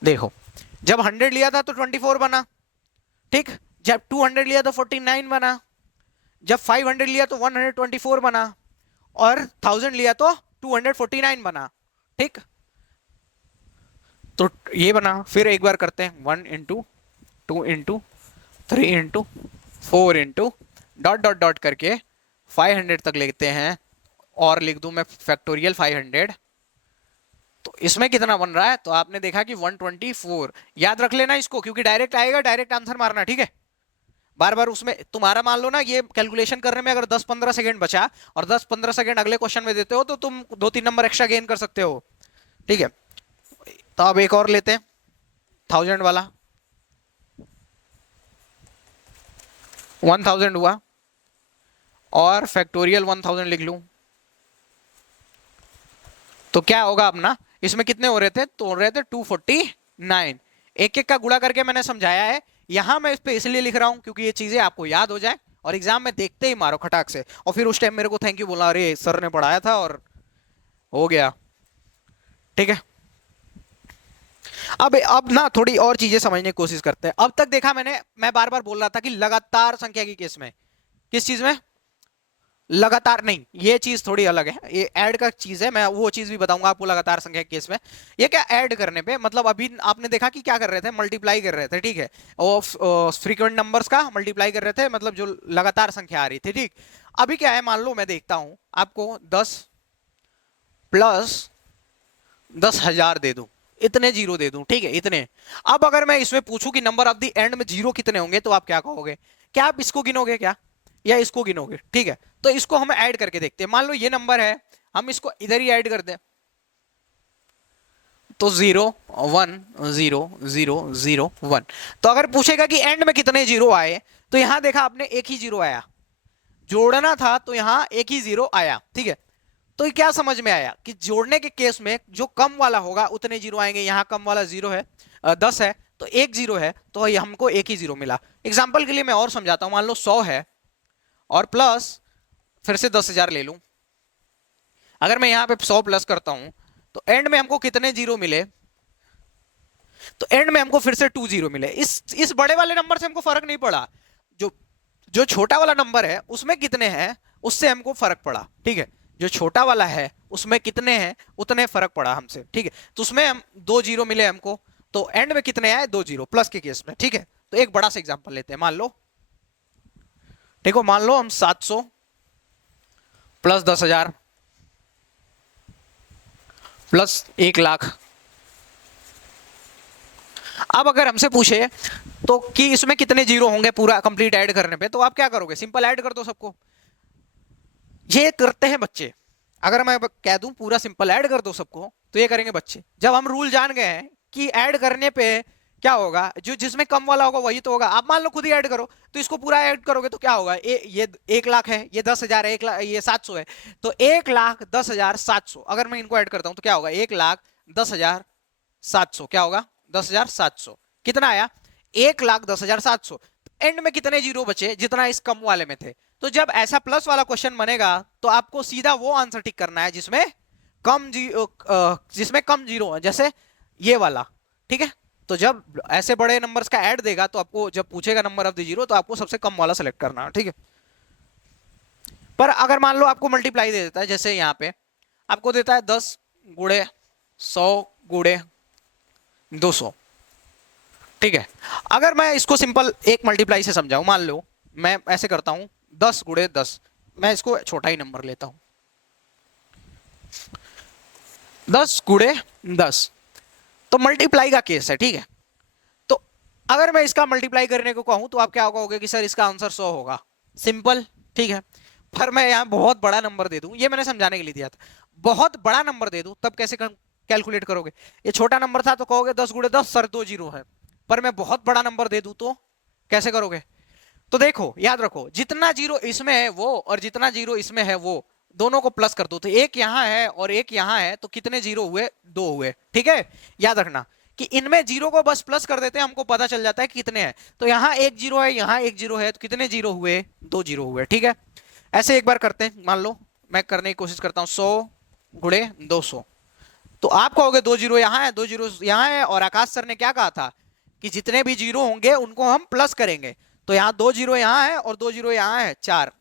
देखो। जब 100 लिया था तो 24 बना, ठीक। जब 200 लिया तो 49 बना, जब 500 लिया तो 124 बना, और 1000 लिया तो 249 बना, ठीक। तो ये बना। फिर एक बार करते हैं 1 into 2 into 3 into 4 into dot dot dot करके 500 तक लेते हैं, और लिख दूं मैं फैक्टोरियल 500। तो इसमें कितना बन रहा है, तो आपने देखा कि 124। याद रख लेना इसको, क्योंकि डायरेक्ट आएगा, डायरेक्ट आंसर मारना, ठीक है। बार बार उसमें तुम्हारा मान लो ना, ये कैलकुलेशन करने में अगर 10-15 सेकंड बचा और 10-15 सेकंड अगले क्वेश्चन में देते हो तो तुम 2-3 नंबर एक्स्ट्रा गेन कर सकते हो, ठीक है। तो अब एक और लेते हैं 1000 वाला, 1000 हुआ, और फैक्टोरियल 1000 लिख लूं, तो क्या होगा अपना, इसमें कितने हो रहे थे, तो हो रहे थे 249। एक एक का गुणा करके मैंने समझाया है यहां मैं इस पे इसलिए लिख रहा हूं क्योंकि ये चीजें आपको याद हो जाए और एग्जाम में देखते ही मारो खटाक से, और फिर उस टाइम मेरे को थैंक यू बोला, अरे सर ने पढ़ाया था और हो गया। ठीक है, अब ना थोड़ी और चीजें समझने की कोशिश करते हैं। अब तक देखा मैंने, मैं बार बार बोल रहा था कि लगातार संख्या की केस में, किस चीज में, लगातार नहीं, ये चीज थोड़ी अलग है, ये ऐड का चीज है, मैं वो चीज भी बताऊंगा आपको लगातार संख्या के केस में। ये क्या ऐड करने पे, मतलब अभी आपने देखा कि क्या कर रहे थे, मल्टीप्लाई कर रहे थे, ठीक है, और फ्रीक्वेंट नंबर्स का मल्टीप्लाई कर रहे थे, मतलब जो लगातार संख्या आ रही थी, ठीक। अभी क्या है, मान लो मैं देखता हूं आपको 10 प्लस 10,000 दे दूं, इतने जीरो दे दूं, ठीक है, इतने। अब अगर मैं इसमें पूछूं कि नंबर ऑफ द एंड में जीरो कितने होंगे, तो आप क्या कहोगे, क्या आप इसको गिनोगे क्या, या इसको गिनोगे, ठीक है। तो इसको हम ऐड करके देखते हैं, मान लो ये नंबर है, हम इसको इधर ही ऐड कर दें, तो 0 1 0 0 0 1। तो अगर पूछेगा कि एंड में कितने जीरो आए, तो यहां देखा आपने एक ही जीरो आया, जोड़ना था तो यहां एक ही जीरो आया, ठीक है। तो ये क्या समझ में आया कि जोड़ने के केस में जो कम वाला होगा उतने जीरो आएंगे, यहां कम वाला जीरो है, 10 है तो एक जीरो है, तो ये हमको एक ही जीरो मिला। एग्जाम्पल के लिए मैं और समझाता हूं, मान लो 100 है और प्लस फिर से 10,000 ले लूं, अगर मैं यहां पे 100 प्लस करता हूं तो एंड में हमको कितने जीरो मिले, तो एंड में हमको फिर से 2 जीरो मिले। इस बड़े वाले नंबर से हमको फर्क नहीं पड़ा, जो जो छोटा वाला नंबर है उसमें कितने हैं उससे हमको फर्क पड़ा, ठीक है। जो छोटा वाला है उसमें कितने हैं उतने फर्क पड़ा हमसे, ठीक है। तो उसमें हम 2 जीरो मिले हमको, तो एंड में कितने आए, 2 जीरो प्लस के केस में, ठीक है। तो एक बड़ा सा एग्जांपल लेते हैं, मान लो, देखो मान लो हम 700 प्लस 10,000 प्लस 1,00,000। अब अगर हमसे पूछे तो कि इसमें कितने जीरो होंगे पूरा कंप्लीट ऐड करने पे, तो आप क्या करोगे, सिंपल ऐड कर दो सबको, ये करते हैं बच्चे। अगर मैं कह दूं पूरा सिंपल ऐड कर दो सबको, तो ये करेंगे बच्चे। जब हम रूल जान गए हैं कि ऐड करने पे क्या होगा, जो जिसमें कम वाला होगा वही तो होगा। आप मान लो खुद ही ऐड करो, तो इसको पूरा ऐड करोगे तो क्या होगा, ये 1,00,000 है, ये 10,000 है, 1,00,000 ये 700 है, तो 1,10,700 अगर मैं इनको ऐड करता हूं तो क्या होगा, 1,10,700 क्या होगा, 10,700 कितना आया, 1,10,700। एंड में कितने जीरो बचे, जितना इस कम वाले में थे। तो जब ऐसा प्लस वाला क्वेश्चन बनेगा तो आपको सीधा वो आंसर टिक करना है जिसमें कम जीरो है, जैसे ये वाला, ठीक है। तो जब ऐसे बड़े नंबर्स का ऐड देगा तो आपको जब पूछेगा नंबर ऑफ द जीरो, तो आपको सबसे कम वाला सेलेक्ट करना है, ठीक है। पर अगर मान लो आपको मल्टीप्लाई दे देता है, जैसे यहां पे आपको देता है 10 गुड़े 100 गुड़े 200, ठीक है। अगर मैं इसको सिंपल एक मल्टीप्लाई से समझाऊं, मान लो मैं ऐसे करता हूं 10 गुड़े 10, मैं इसको छोटा ही नंबर लेता हूं, 10 गुड़े 10, तो मल्टीप्लाई का केस है, ठीक है। तो अगर मैं इसका मल्टीप्लाई करने को कहूं तो आप क्या कहोगे कि सर इसका आंसर 100 होगा, सिंपल, ठीक है। पर मैं यहां बहुत बड़ा नंबर दे दूं, ये मैंने समझाने के लिए दिया था, बहुत बड़ा नंबर दे दूं तब कैसे कैलकुलेट करोगे, ये छोटा नंबर था तो कहोगे 10 गुड़े 10 सर 2 जीरो है। पर मैं बहुत बड़ा नंबर दे दूं तो कैसे करोगे, तो देखो याद रखो, जितना जीरो इसमें है वो और जितना जीरो इसमें है वो, दोनों को प्लस कर दो, तो एक यहां है और एक यहां है, तो कितने जीरो हुए, 2 हुए, ठीक है। याद रखना कि इनमें जीरो को बस प्लस कर देते हैं, हमको पता चल जाता है कि कितने हैं। तो यहां एक जीरो है, यहां एक जीरो है, तो कितने जीरो हुए, 2 जीरो हुए, ठीक है। ऐसे एक बार करते हैं, मान लो मैं करने की कोशिश करता हूं 100 गुड़े 200, तो आप कहोगे 2 जीरो यहां है, 2 जीरो यहां है, और आकाश सर ने क्या कहा था कि जितने भी जीरो होंगे उनको हम प्लस करेंगे, तो यहाँ 2 जीरो यहाँ है और 2 जीरो यहाँ है, 4।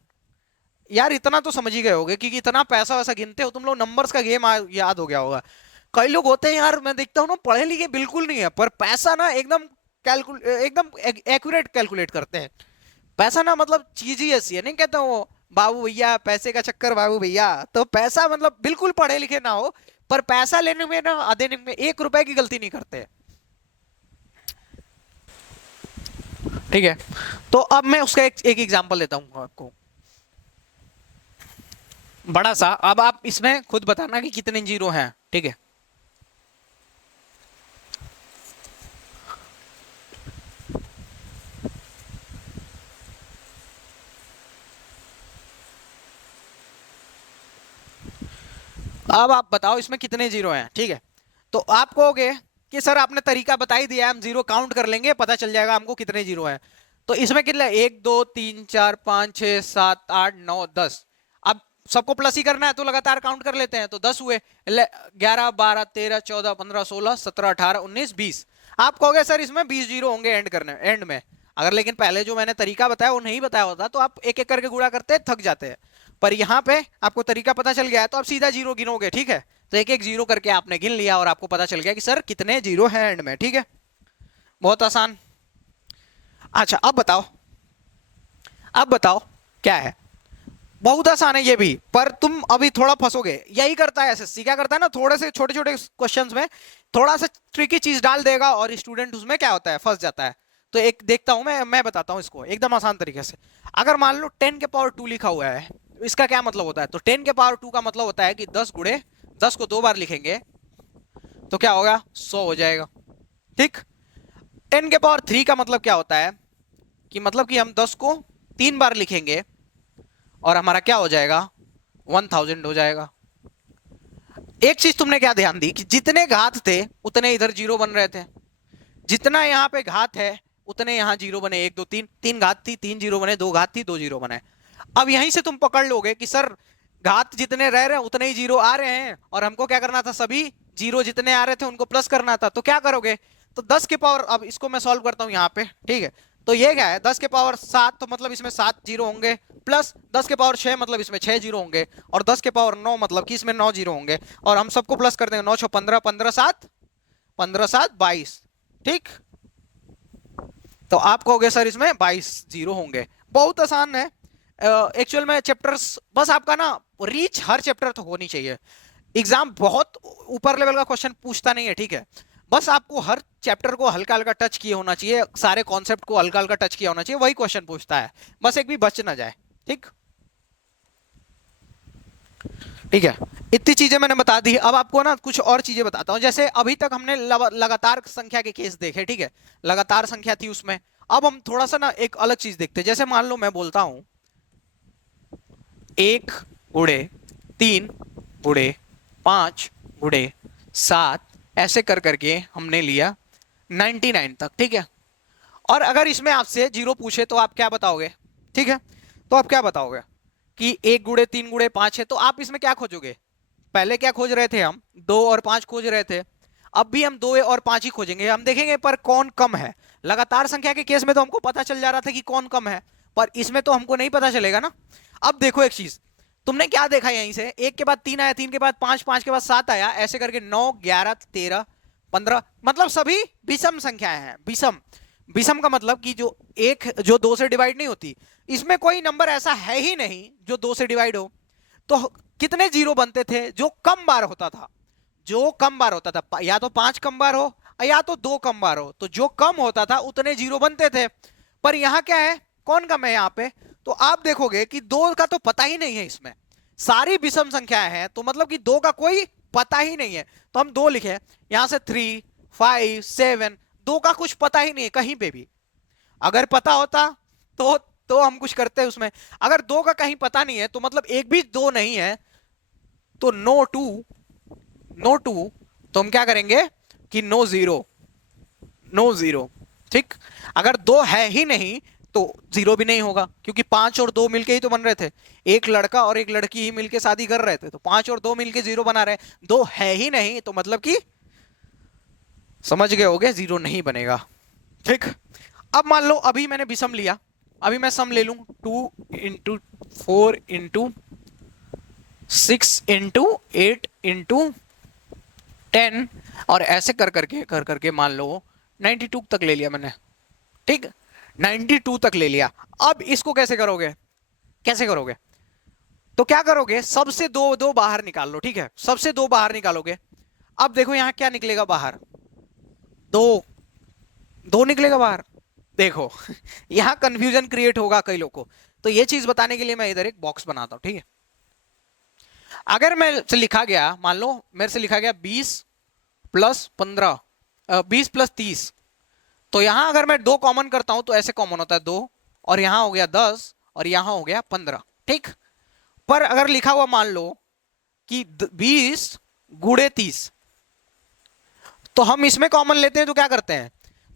यार इतना तो समझ ही गए होगे कि इतना पैसा वैसा गिनते हो तुम लोग, नंबर्स का गेम याद हो गया होगा। कई लोग होते हैं यार, मैं देखता हूँ ना, पढ़े लिखे बिल्कुल नहीं है, पर पैसा ना एकदम एक्यूरेट कैलकुलेट करते हैं। पैसा ना मतलब चीज ही ऐसी है, नहीं कहता वो बाबू भैया पैसे का चक्कर बाबू भैया, तो पैसा मतलब बिल्कुल पढ़े लिखे ना हो, पर पैसा लेने में ना देने में 1 रुपए की गलती नहीं करते, ठीक है। तो अब मैं उसका एक एग्जांपल देता हूं आपको, बड़ा सा। अब आप इसमें खुद बताना कि कितने जीरो हैं, ठीक है। अब आप बताओ इसमें कितने जीरो हैं, ठीक है। तो आप कहोगे कि सर आपने तरीका बता ही दिया है, हम जीरो काउंट कर लेंगे, पता चल जाएगा हमको कितने जीरो हैं। तो इसमें कितना, 1 2 3 4 5 6 7 8 9 10। अब सबको प्लस ही करना है तो लगातार काउंट कर लेते हैं, तो 10 हुए, 11 12 13 14 15 16 17 18 19 20। आप कहोगे सर इसमें 20 जीरो होंगे एंड में। अगर लेकिन पहले जो मैंने तरीका बताया वो नहीं बताया होता तो आप एक एक करके गुणा करते थक जाते हैं। पर यहाँ पे आपको तरीका पता चल गया है तो आप सीधा जीरो गिनोगे, ठीक है। तो एक एक जीरो करके आपने गिन लिया और आपको पता चल गया कि सर कितने जीरो हैं एंड में, ठीक है। बहुत आसान। अच्छा अब बताओ क्या है। बहुत आसान है ये भी, पर तुम अभी थोड़ा फंसोगे। यही करता है एसएससी, क्या करता है ना, थोड़े से छोटे छोटे क्वेश्चंस में थोड़ा सा ट्रिकी चीज डाल देगा और स्टूडेंट उसमें क्या होता है, फंस जाता है। तो एक देखता हूं मैं बताता हूं इसको एकदम आसान तरीके से। अगर मान लो 10 के पावर 2 लिखा हुआ है, तो इसका क्या मतलब होता है, तो 10 के पावर 2 का मतलब होता है कि 10 गुणे 10 को 2 बार लिखेंगे तो क्या होगा, 100 हो जाएगा, ठीक। 10 के पावर 3 का मतलब क्या होता है, कि मतलब कि हम 10 को 3 बार लिखेंगे और हमारा क्या हो जाएगा, 1000 हो जाएगा। एक चीज तुमने क्या ध्यान दी कि जितने घात थे उतने इधर जीरो बन रहे थे, जितना यहाँ पे घात है उतने यहाँ जीरो बने। 1 2 3, 3 घात थी 3 जीरो बने, 2 घात थी 2 जीरो बने। अब यहीं से तुम पकड़ लोगे कि सर घात जितने रह रहे हैं उतने ही जीरो आ रहे हैं और हमको क्या करना था, सभी जीरो जितने आ रहे थे उनको प्लस करना था। तो क्या करोगे, तो 10 के पावर, अब इसको मैं सॉल्व करता हूं यहाँ पे, ठीक है। तो ये क्या है, 10 के पावर 7 तो मतलब इसमें 7 जीरो होंगे, प्लस 10 के पावर 6 मतलब इसमें 6 जीरो होंगे, और 10 के पावर 9 मतलब कि इसमें 9 जीरो होंगे। और हम सबको प्लस कर देंगे, 9 6 15, 15 7 22, ठीक। तो आप कहोगे सर इसमें 22 जीरो होंगे। बहुत आसान है एक्चुअल में चैप्टर्स, बस आपका ना रीच हर चैप्टर तो होनी चाहिए। एग्जाम बहुत ऊपर लेवल का क्वेश्चन पूछता नहीं है, ठीक है। बस आपको हर चैप्टर को हल्का हल्का टच किया होना चाहिए, सारे कॉन्सेप्ट को हल्का हल्का टच किया होना चाहिए, वही क्वेश्चन पूछता है। बस एक भी बच ना जाए, ठीक। ठीक है, इतनी चीजें मैंने बता दी। अब आपको ना कुछ और चीजें बताता हूं। जैसे अभी तक हमने लगातार संख्या के केस देखे, ठीक है, लगातार संख्या थी उसमें। अब हम थोड़ा सा ना एक अलग चीज देखते हैं। जैसे मान लो मैं बोलता हूं 1 गुणे 3 गुणे 5 गुणे 7, ऐसे कर करके हमने लिया 99 तक, ठीक है। और अगर इसमें आपसे जीरो पूछे तो आप क्या बताओगे, ठीक है। तो आप क्या बताओगे कि 1 गुणे 3 गुणे 5 है, तो आप इसमें क्या खोजोगे, पहले क्या खोज रहे थे हम, 2 और 5 खोज रहे थे। अब भी हम 2 और 5 ही खोजेंगे, हम देखेंगे पर कौन कम है। लगातार संख्या के केस में तो हमको पता चल जा रहा था कि कौन कम है, पर इसमें तो हमको नहीं पता चलेगा ना। अब देखो एक चीज, तुमने क्या देखा यहीं से, 1 के बाद 3 आया, 3 के बाद 5, 5 के बाद 7 आया, ऐसे करके 9 11 13 15, मतलब सभी विषम संख्याएं हैं। विषम, विषम का मतलब कि जो एक जो 2 से डिवाइड नहीं होती, इसमें कोई नंबर ऐसा है ही नहीं जो 2 से डिवाइड हो। तो कितने जीरो बनते थे, जो कम बार होता था, जो कम बार होता था, या तो 5 कम बार हो या तो 2 कम बार हो, तो जो कम होता था उतने जीरो बनते थे। पर यहां क्या है, कौन कम है यहाँ पे, तो आप देखोगे कि 2 का तो पता ही नहीं है इसमें, सारी विषम संख्याएं हैं, तो मतलब कि 2 का कोई पता ही नहीं है। तो हम 2 लिखे, यहां से 3 5 7, 2 का कुछ पता ही नहीं है कहीं पे भी। अगर पता होता तो हम कुछ करते हैं उसमें। अगर 2 का कहीं पता नहीं है तो मतलब एक भी 2 नहीं है, तो नो टू, नो टू, तो हम क्या करेंगे कि नो जीरो, नो जीरो, ठीक। अगर 2 है ही नहीं तो जीरो भी नहीं होगा, क्योंकि 5 और 2 मिलके ही तो बन रहे थे। एक लड़का और एक लड़की ही मिलके शादी कर रहे थे, तो 5 और 2 मिलके जीरो बना रहे, 2 है ही नहीं, तो मतलब कि समझ गए होगे, जीरो नहीं बनेगा, ठीक। अब मान लो अभी मैंने विषम लिया, अभी मैं सम ले लूं, 2 इंटू 4 इंटू 6 इंटू 8 इंटू 10, और ऐसे कर करके मान लो 92 तक ले लिया मैंने, ठीक। 92 तक ले लिया। अब इसको कैसे करोगे, कैसे करोगे, तो क्या करोगे, सबसे दो दो बाहर निकाल लो, ठीक है, सबसे दो बाहर निकालोगे। अब देखो यहां क्या निकलेगा बाहर, दो, दो निकलेगा बाहर, देखो यहां कंफ्यूजन क्रिएट होगा कई लोगों को। तो ये चीज बताने के लिए मैं इधर एक बॉक्स बनाता हूं, ठीक है। अगर मेरे से लिखा गया, मान लो मेरे से लिखा गया 20 + 15, 20 + 30, तो यहां अगर मैं 2 कॉमन करता हूं तो ऐसे कॉमन होता है 2, और यहां हो गया 10 और यहां हो गया 15, ठीक। पर अगर लिखा हुआ मान लो कि 20 × 30, तो हम इसमें कॉमन लेते हैं तो क्या करते हैं,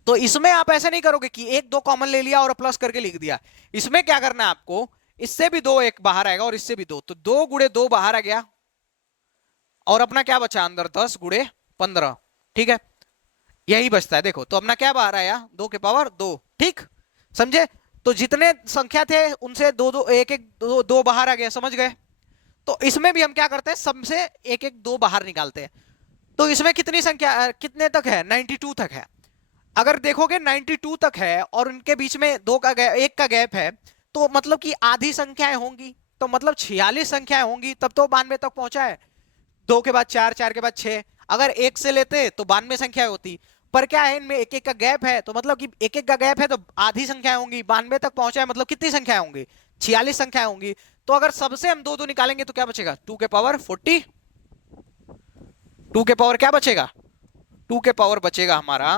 तो इसमें आप ऐसा नहीं करोगे कि एक दो कॉमन ले लिया और प्लस करके लिख दिया। इसमें क्या करना है आपको, इससे भी दो एक बाहर आएगा और इससे भी दो, तो 2 × 2 बाहर आ गया और अपना क्या बचा अंदर, 10 × 15। ठीक है, यही बचता है। देखो तो अपना क्या बाहर आया, 2 की पावर 2। ठीक, समझे। तो जितने संख्या थे उनसे दो दो एक एक दो दो बाहर आ गया, समझ गए। तो इसमें भी हम क्या करते हैं, सबसे एक एक दो बाहर निकालते हैं। तो इसमें कितनी संख्या कितने तक है, 92 तक है। अगर देखोगे 92 तक है और उनके बीच में दो का गैप, एक का गैप है, तो मतलब कि आधी संख्याएं होंगी, तो मतलब 46 संख्याएं होंगी, तब तो 92 तक पहुंचा है। 2 के बाद 4, 4 के बाद 6, अगर एक से लेते तो 92 संख्या होती। पर क्या है, इनमें एक एक का गैप है, तो मतलब कि एक एक का गैप है तो आधी संख्या होंगी, 92 तक पहुंचा है, मतलब कितनी संख्या होंगी, 46 संख्या होंगी। तो अगर सबसे हम दो दो निकालेंगे तो क्या बचेगा, 2 के पावर 40। 2 के पावर क्या बचेगा, 2 के पावर बचेगा हमारा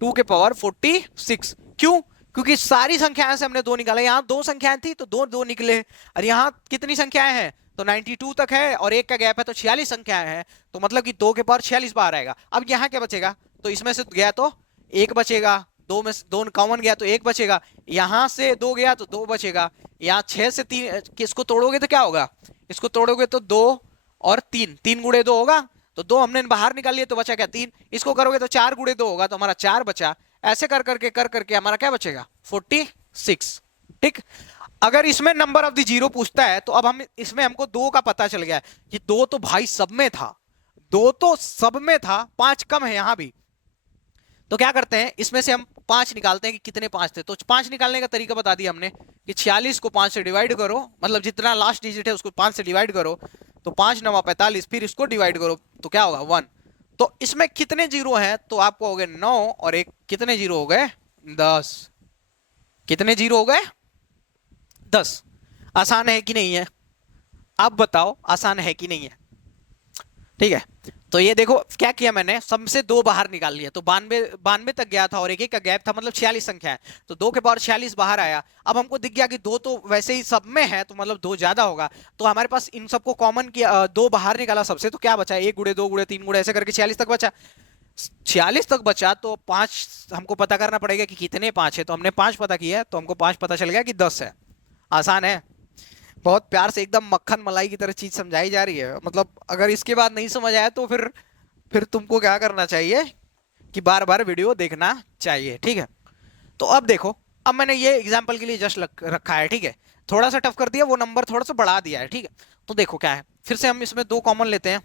2 के पावर 46। क्यों, क्योंकि सारी संख्याएं से हमने दो निकाले, यहां दो संख्याएं थी तो दो दो निकले, और यहां कितनी संख्याएं हैं, तो 92 तक है और एक का गैप है तो 46 संख्याएं हैं, तो मतलब कि 2 के पावर 46 बाहर आएगा। अब यहां क्या बचेगा, तो इसमें से गया तो एक बचेगा, दो में से दो कॉमन गया तो एक बचेगा, यहां से दो गया तो दो बचेगा, यहाँ 6 से 3 किसको तोड़ोगे तो क्या होगा, इसको तोड़ोगे तो 2 और 3, 3 × 2 होगा, तो 2 हमने बाहर निकाल लिए तो बचा क्या, 3। इसको करोगे तो 4 × 2 होगा, तो हमारा 4 बचा। ऐसे कर करके हमारा क्या बचेगा, 46। ठीक, अगर इसमें नंबर ऑफ द जीरो पूछता है तो अब हम इसमें हमको 2 का पता चल गया है कि 2 तो भाई सब में था, 2 तो सब में था, 5 कम है यहां भी। तो क्या करते हैं, इसमें से हम 5 निकालते हैं कि कितने 5 थे। तो 5 निकालने का तरीका बता दिया हमने कि 46 को 5 से डिवाइड करो, मतलब जितना लास्ट डिजिट है उसको 5 से डिवाइड करो, तो 5 9 45, फिर इसको डिवाइड करो तो क्या होगा 1। तो इसमें कितने जीरो हैं, तो आपको हो गए 9 और एक कितने जीरो हो गए, 10। कितने जीरो हो गए, 10। आसान है कि नहीं है, आप बताओ आसान है कि नहीं है। ठीक है, तो ये देखो क्या किया मैंने, सबसे दो बाहर निकाल लिया, तो 92 तक गया था और एक एक का गैप था, मतलब 46 संख्या है, तो 2 के पावर 46 बाहर आया। अब हमको दिख गया कि दो तो वैसे ही सब में है, तो मतलब दो ज्यादा होगा, तो हमारे पास इन सबको कॉमन किया, दो बाहर निकाला सबसे, तो क्या बचा, 1 × 2 × 3 ऐसे करके 46 तक बचा। 46 तक बचा तो 5 हमको पता करना पड़ेगा कि कितने 5 है, तो हमने 5 पता किया, तो हमको 5 पता चल गया कि 10 है। आसान है, बहुत प्यार से एकदम मक्खन मलाई की तरह चीज समझाई जा रही है। मतलब अगर इसके बाद नहीं समझ आया तो फिर तुमको क्या करना चाहिए कि बार बार वीडियो देखना चाहिए। ठीक है, तो अब देखो, अब मैंने ये एग्जाम्पल के लिए जस्ट रखा है। ठीक है, थोड़ा सा टफ कर दिया, वो नंबर थोड़ा सा बढ़ा दिया है। ठीक है, तो देखो क्या है, फिर से हम इसमें दो कॉमन लेते हैं।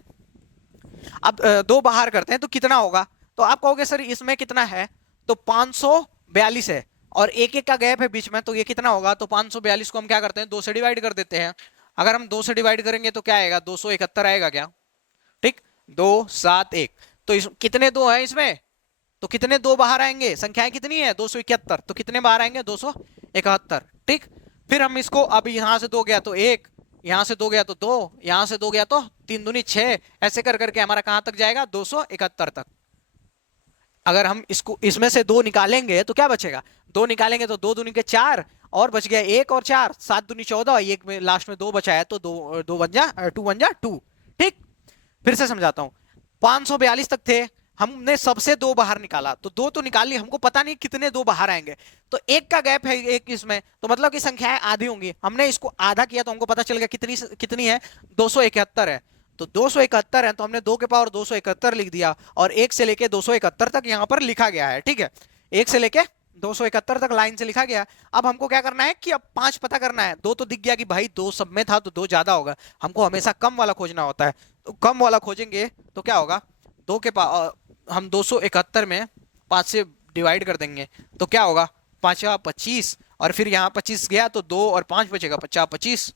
अब दो बाहर करते हैं तो कितना होगा, तो आप कहोगे सर इसमें कितना है, तो 542 है और एक एक का गैप है बीच में, तो ये कितना होगा, तो 542 को हम क्या करते हैं, 2 से डिवाइड कर देते हैं। अगर हम 2 से डिवाइड करेंगे तो क्या आएगा, 271 आएगा क्या। ठीक, 2 7 1, तो कितने दो हैं इसमें, तो कितने दो बाहर आएंगे, संख्याएं कितनी है 271, तो कितने बाहर आएंगे 271। ठीक, फिर हम इसको, अब यहां से दो गया तो एक, यहां से दो गया तो दो, यहां से दो गया तो 3 दूनी 6, ऐसे कर करके हमारा कहां तक जाएगा, 271 तक। अगर हम इसको इसमें से दो निकालेंगे तो क्या बचेगा, दो निकालेंगे तो 2 दूनी के 4 और बच गया 1 और 4, 7 दूनी 14, एक में लास्ट में 2 बचा है, तो दो दो बन जा 2 ठीक, फिर से समझाता हूं, 542 तक थे, हमने सबसे दो बाहर निकाला, तो दो तो निकाल ली, हमको पता नहीं कितने दो बाहर आएंगे, तो एक का गैप है एक इसमें, तो मतलब कि संख्याएं आधी होंगी, हमने इसको आधा किया तो हमको पता चल गया कितनी कितनी है, 271 है। तो 271 है तो हमने 2 के पावर 271 लिख दिया, और एक से लेके 271 तक यहां पर लिखा गया है। ठीक है, एक से लेके 271 तक लाइन से लिखा गया। अब हमको क्या करना है कि अब 5 पता करना है, दो तो दिख गया कि भाई दो सब में था तो दो ज्यादा होगा, हमको हमेशा कम वाला खोजना होता है, तो कम वाला खोजेंगे तो क्या होगा, दो के पावर हम 271 में 5 से डिवाइड कर देंगे तो क्या होगा, 5×25, और फिर यहाँ 25 गया तो 2 और 5 बचेगा, 50×25,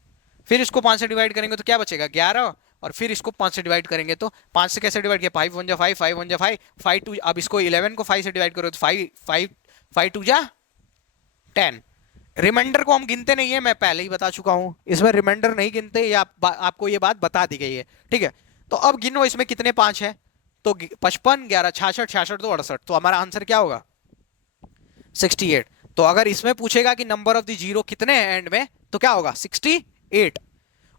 फिर इसको 5 से डिवाइड करेंगे तो क्या बचेगा 11, और फिर इसको 5 से डिवाइड करेंगे तो 5 से कैसे डिवाइड किया, 5 1 जा 5, 5 1 जा 5, 5 2, अब इसको 11 को 5 से डिवाइड करो तो 5 5 5 2 जा 10। रिमाइंडर को हम गिनते नहीं है, मैं पहले ही बता चुका हूं, इसमें रिमाइंडर नहीं गिनते, ये आपको ये बात बता दी गई है। ठीक है, तो अब गिनो इसमें कितने 5 है, तो 55 11 66 66 तो 68, तो हमारा आंसर क्या होगा 68। तो अगर इसमें पूछेगा कि नंबर ऑफ द जीरो कितने हैं एंड में, तो क्या होगा 68।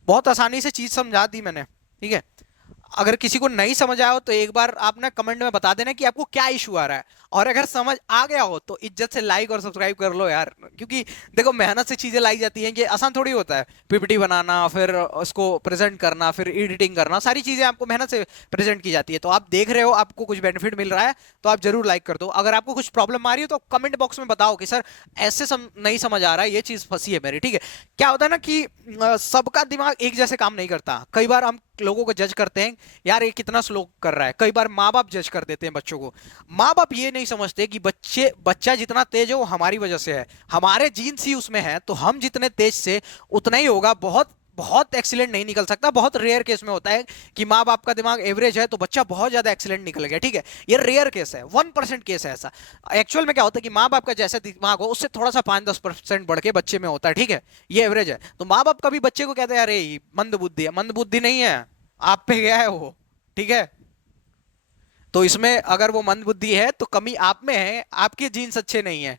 बहुत आसानी से चीज समझा दी मैंने। ठीक है, अगर किसी को नहीं समझ आया हो तो एक बार आप ना कमेंट में बता देना कि आपको क्या इशू आ रहा है, और अगर समझ आ गया हो तो इज्जत से लाइक और सब्सक्राइब कर लो यार, क्योंकि देखो मेहनत से चीजें लाई जाती हैं, कि आसान थोड़ी होता है पीपीटी बनाना, फिर उसको प्रेजेंट करना, फिर एडिटिंग करना, सारी चीजें आपको मेहनत से प्रेजेंट की जाती है। तो आप देख रहे हो, आपको कुछ बेनिफिट मिल रहा है तो आप जरूर लाइक कर दो। अगर आपको कुछ प्रॉब्लम आ रही हो तो कमेंट बॉक्स में बताओ कि सर ऐसे नहीं समझ आ रहा है, ये चीज फंसी है मेरी, ठीक है। क्या होता है ना कि सबका दिमाग एक जैसे काम नहीं करता। कई बार हम लोगों को जज करते हैं, यार ये कितना स्लो कर रहा है। कई बार माँ बाप जज कर देते हैं बच्चों को। माँ बाप ये नहीं समझते कि बच्चा जितना तेज है वो हमारी वजह से है, हमारे जीन्स ही उसमें है, तो हम जितने तेज से उतना ही होगा। बहुत बहुत एक्सीलेंट नहीं निकल सकता। बहुत रेयर केस में होता है कि माँ बाप का दिमाग एवरेज है तो बच्चा बहुत ज्यादा एक्सीलेंट निकल गया, ठीक है। ये रेयर केस है, 1% केस है ऐसा। एक्चुअल में क्या होता है कि माँ बाप का जैसा दिमाग हो उससे थोड़ा सा 5-10% बढ़ के बच्चे में होता है, ठीक है। ये एवरेज है। तो माँ बाप कभी बच्चे को कहते हैं अरे मंद बुद्धि है, मंद बुद्धि नहीं है, आप पे गया है वो, ठीक है। तो इसमें अगर वो मंद बुद्धि है तो कमी आप में है, आपके जीन्स अच्छे नहीं है,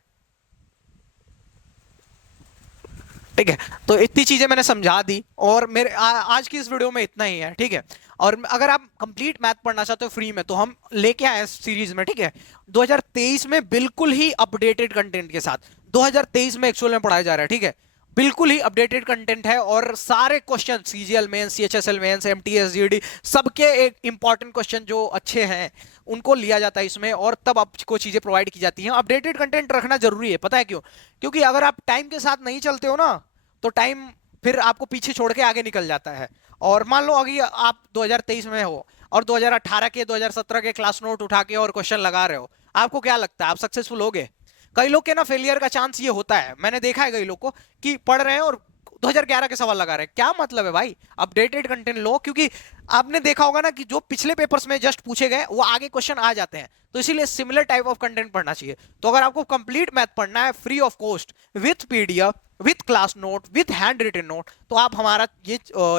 ठीक है। तो इतनी चीजें मैंने समझा दी, और आज की इस वीडियो में इतना ही है, ठीक है। और अगर आप कंप्लीट मैथ पढ़ना चाहते हो फ्री में तो हम लेके आए हैं सीरीज में, ठीक है। 2023 में बिल्कुल ही अपडेटेड कंटेंट के साथ 2023 में एक्चुअल में पढ़ाया जा रहा है, ठीक है। बिल्कुल ही अपडेटेड कंटेंट है, और सारे question CGL mains, CHSL mains, MTS, GD, सबके एक इंपॉर्टेंट क्वेश्चन जो अच्छे हैं उनको लिया जाता है इसमें, और तब आपको चीजें प्रोवाइड की जाती हैं। अपडेटेड कंटेंट रखना जरूरी है, पता है क्यों? क्योंकि अगर आप टाइम के साथ नहीं चलते हो ना तो टाइम फिर आपको पीछे छोड़ के आगे निकल जाता है। और मान लो अभी आप 2023 में हो और 2018 के 2017 के क्लास नोट उठा के और क्वेश्चन लगा रहे हो, आपको क्या लगता है आप सक्सेसफुल होगे? कई लोग के ना फेलियर का चांस ये होता है, मैंने देखा है कई लोग को कि पढ़ रहे हैं और 2011 के सवाल लगा रहे हैं। क्या मतलब है भाई? अपडेटेड कंटेंट लो, क्योंकि आपने देखा होगा ना कि जो पिछले पेपर्स में जस्ट पूछे गए वो आगे क्वेश्चन आ जाते हैं, तो इसीलिए सिमिलर टाइप ऑफ कंटेंट पढ़ना चाहिए। तो अगर आपको कंप्लीट मैथ पढ़ना है free of cost, with PDF, with class note, with handwritten note, तो आप हमारा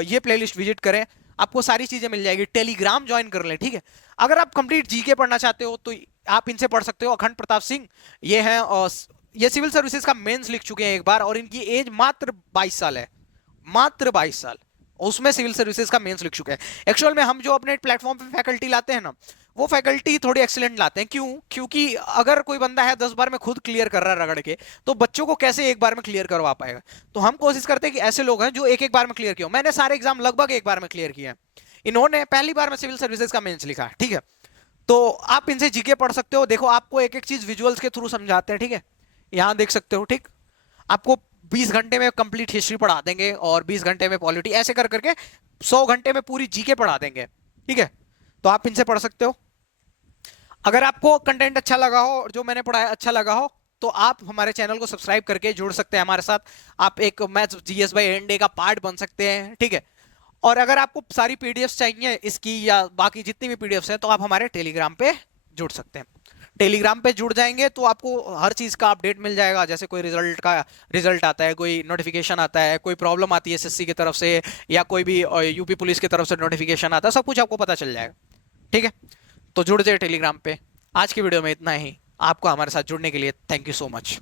ये प्लेलिस्ट विजिट करें, आपको सारी चीजें मिल जाएगी। टेलीग्राम ज्वाइन कर लें, ठीक है। अगर आप कंप्लीट जीके पढ़ना चाहते हो तो आप इनसे पढ़ सकते हो। अखंड प्रताप सिंह ये हैं, ये सिविल सर्विसेज का मेंस लिख चुके हैं एक बार, और इनकी एज मात्र 22 साल है, मात्र 22 साल। उसमें सिविल सर्विसेज का मेंस लिख चुके हैं। एक्चुअल में हम जो अपने प्लेटफॉर्म पे फैकल्टी लाते हैं ना, वो फैकल्टी थोड़ी एक्सीलेंट लाते हैं। क्यों? क्योंकि अगर कोई बंदा है 10 बार में खुद क्लियर कर रहा है रगड़ के, तो बच्चों को कैसे एक बार में क्लियर करवा पाएगा? तो हम कोशिश करते हैं कि ऐसे लोग हैं जो एक एक बार में क्लियर किया। मैंने सारे एग्जाम लगभग एक बार में क्लियर किए हैं, इन्होंने पहली बार में सिविल सर्विसेज का मेंस लिखा, ठीक है। तो आप इनसे जीके पढ़ सकते हो। देखो आपको एक एक चीज विजुअल्स के थ्रू समझाते हैं, ठीक है। यहां देख सकते हो, ठीक। आपको 20 घंटे में कंप्लीट हिस्ट्री पढ़ा देंगे, और 20 घंटे में पॉलिटी, ऐसे कर करके 100 घंटे में पूरी जीके पढ़ा देंगे, ठीक है। तो आप इनसे पढ़ सकते हो। अगर आपको कंटेंट अच्छा लगा हो और जो मैंने पढ़ाया अच्छा लगा हो तो आप हमारे चैनल को सब्सक्राइब करके जुड़ सकते हैं हमारे साथ। आप एक maths GS bye and day का पार्ट बन सकते हैं, ठीक है। और अगर आपको सारी पीडीएफ चाहिए इसकी या बाकी जितनी भी पीडीएफ हैं तो आप हमारे टेलीग्राम पे जुड़ सकते हैं। टेलीग्राम पे जुड़ जाएंगे तो आपको हर चीज का अपडेट मिल जाएगा। जैसे कोई रिजल्ट आता है, कोई नोटिफिकेशन आता है, कोई प्रॉब्लम आती है एसएससी की तरफ से, या कोई भी यूपी पुलिस की तरफ से नोटिफिकेशन आता है, सब कुछ आपको पता चल जाएगा, ठीक है। तो जुड़ जाए टेलीग्राम पे। आज की वीडियो में इतना ही। आपको हमारे साथ जुड़ने के लिए थैंक यू सो मच।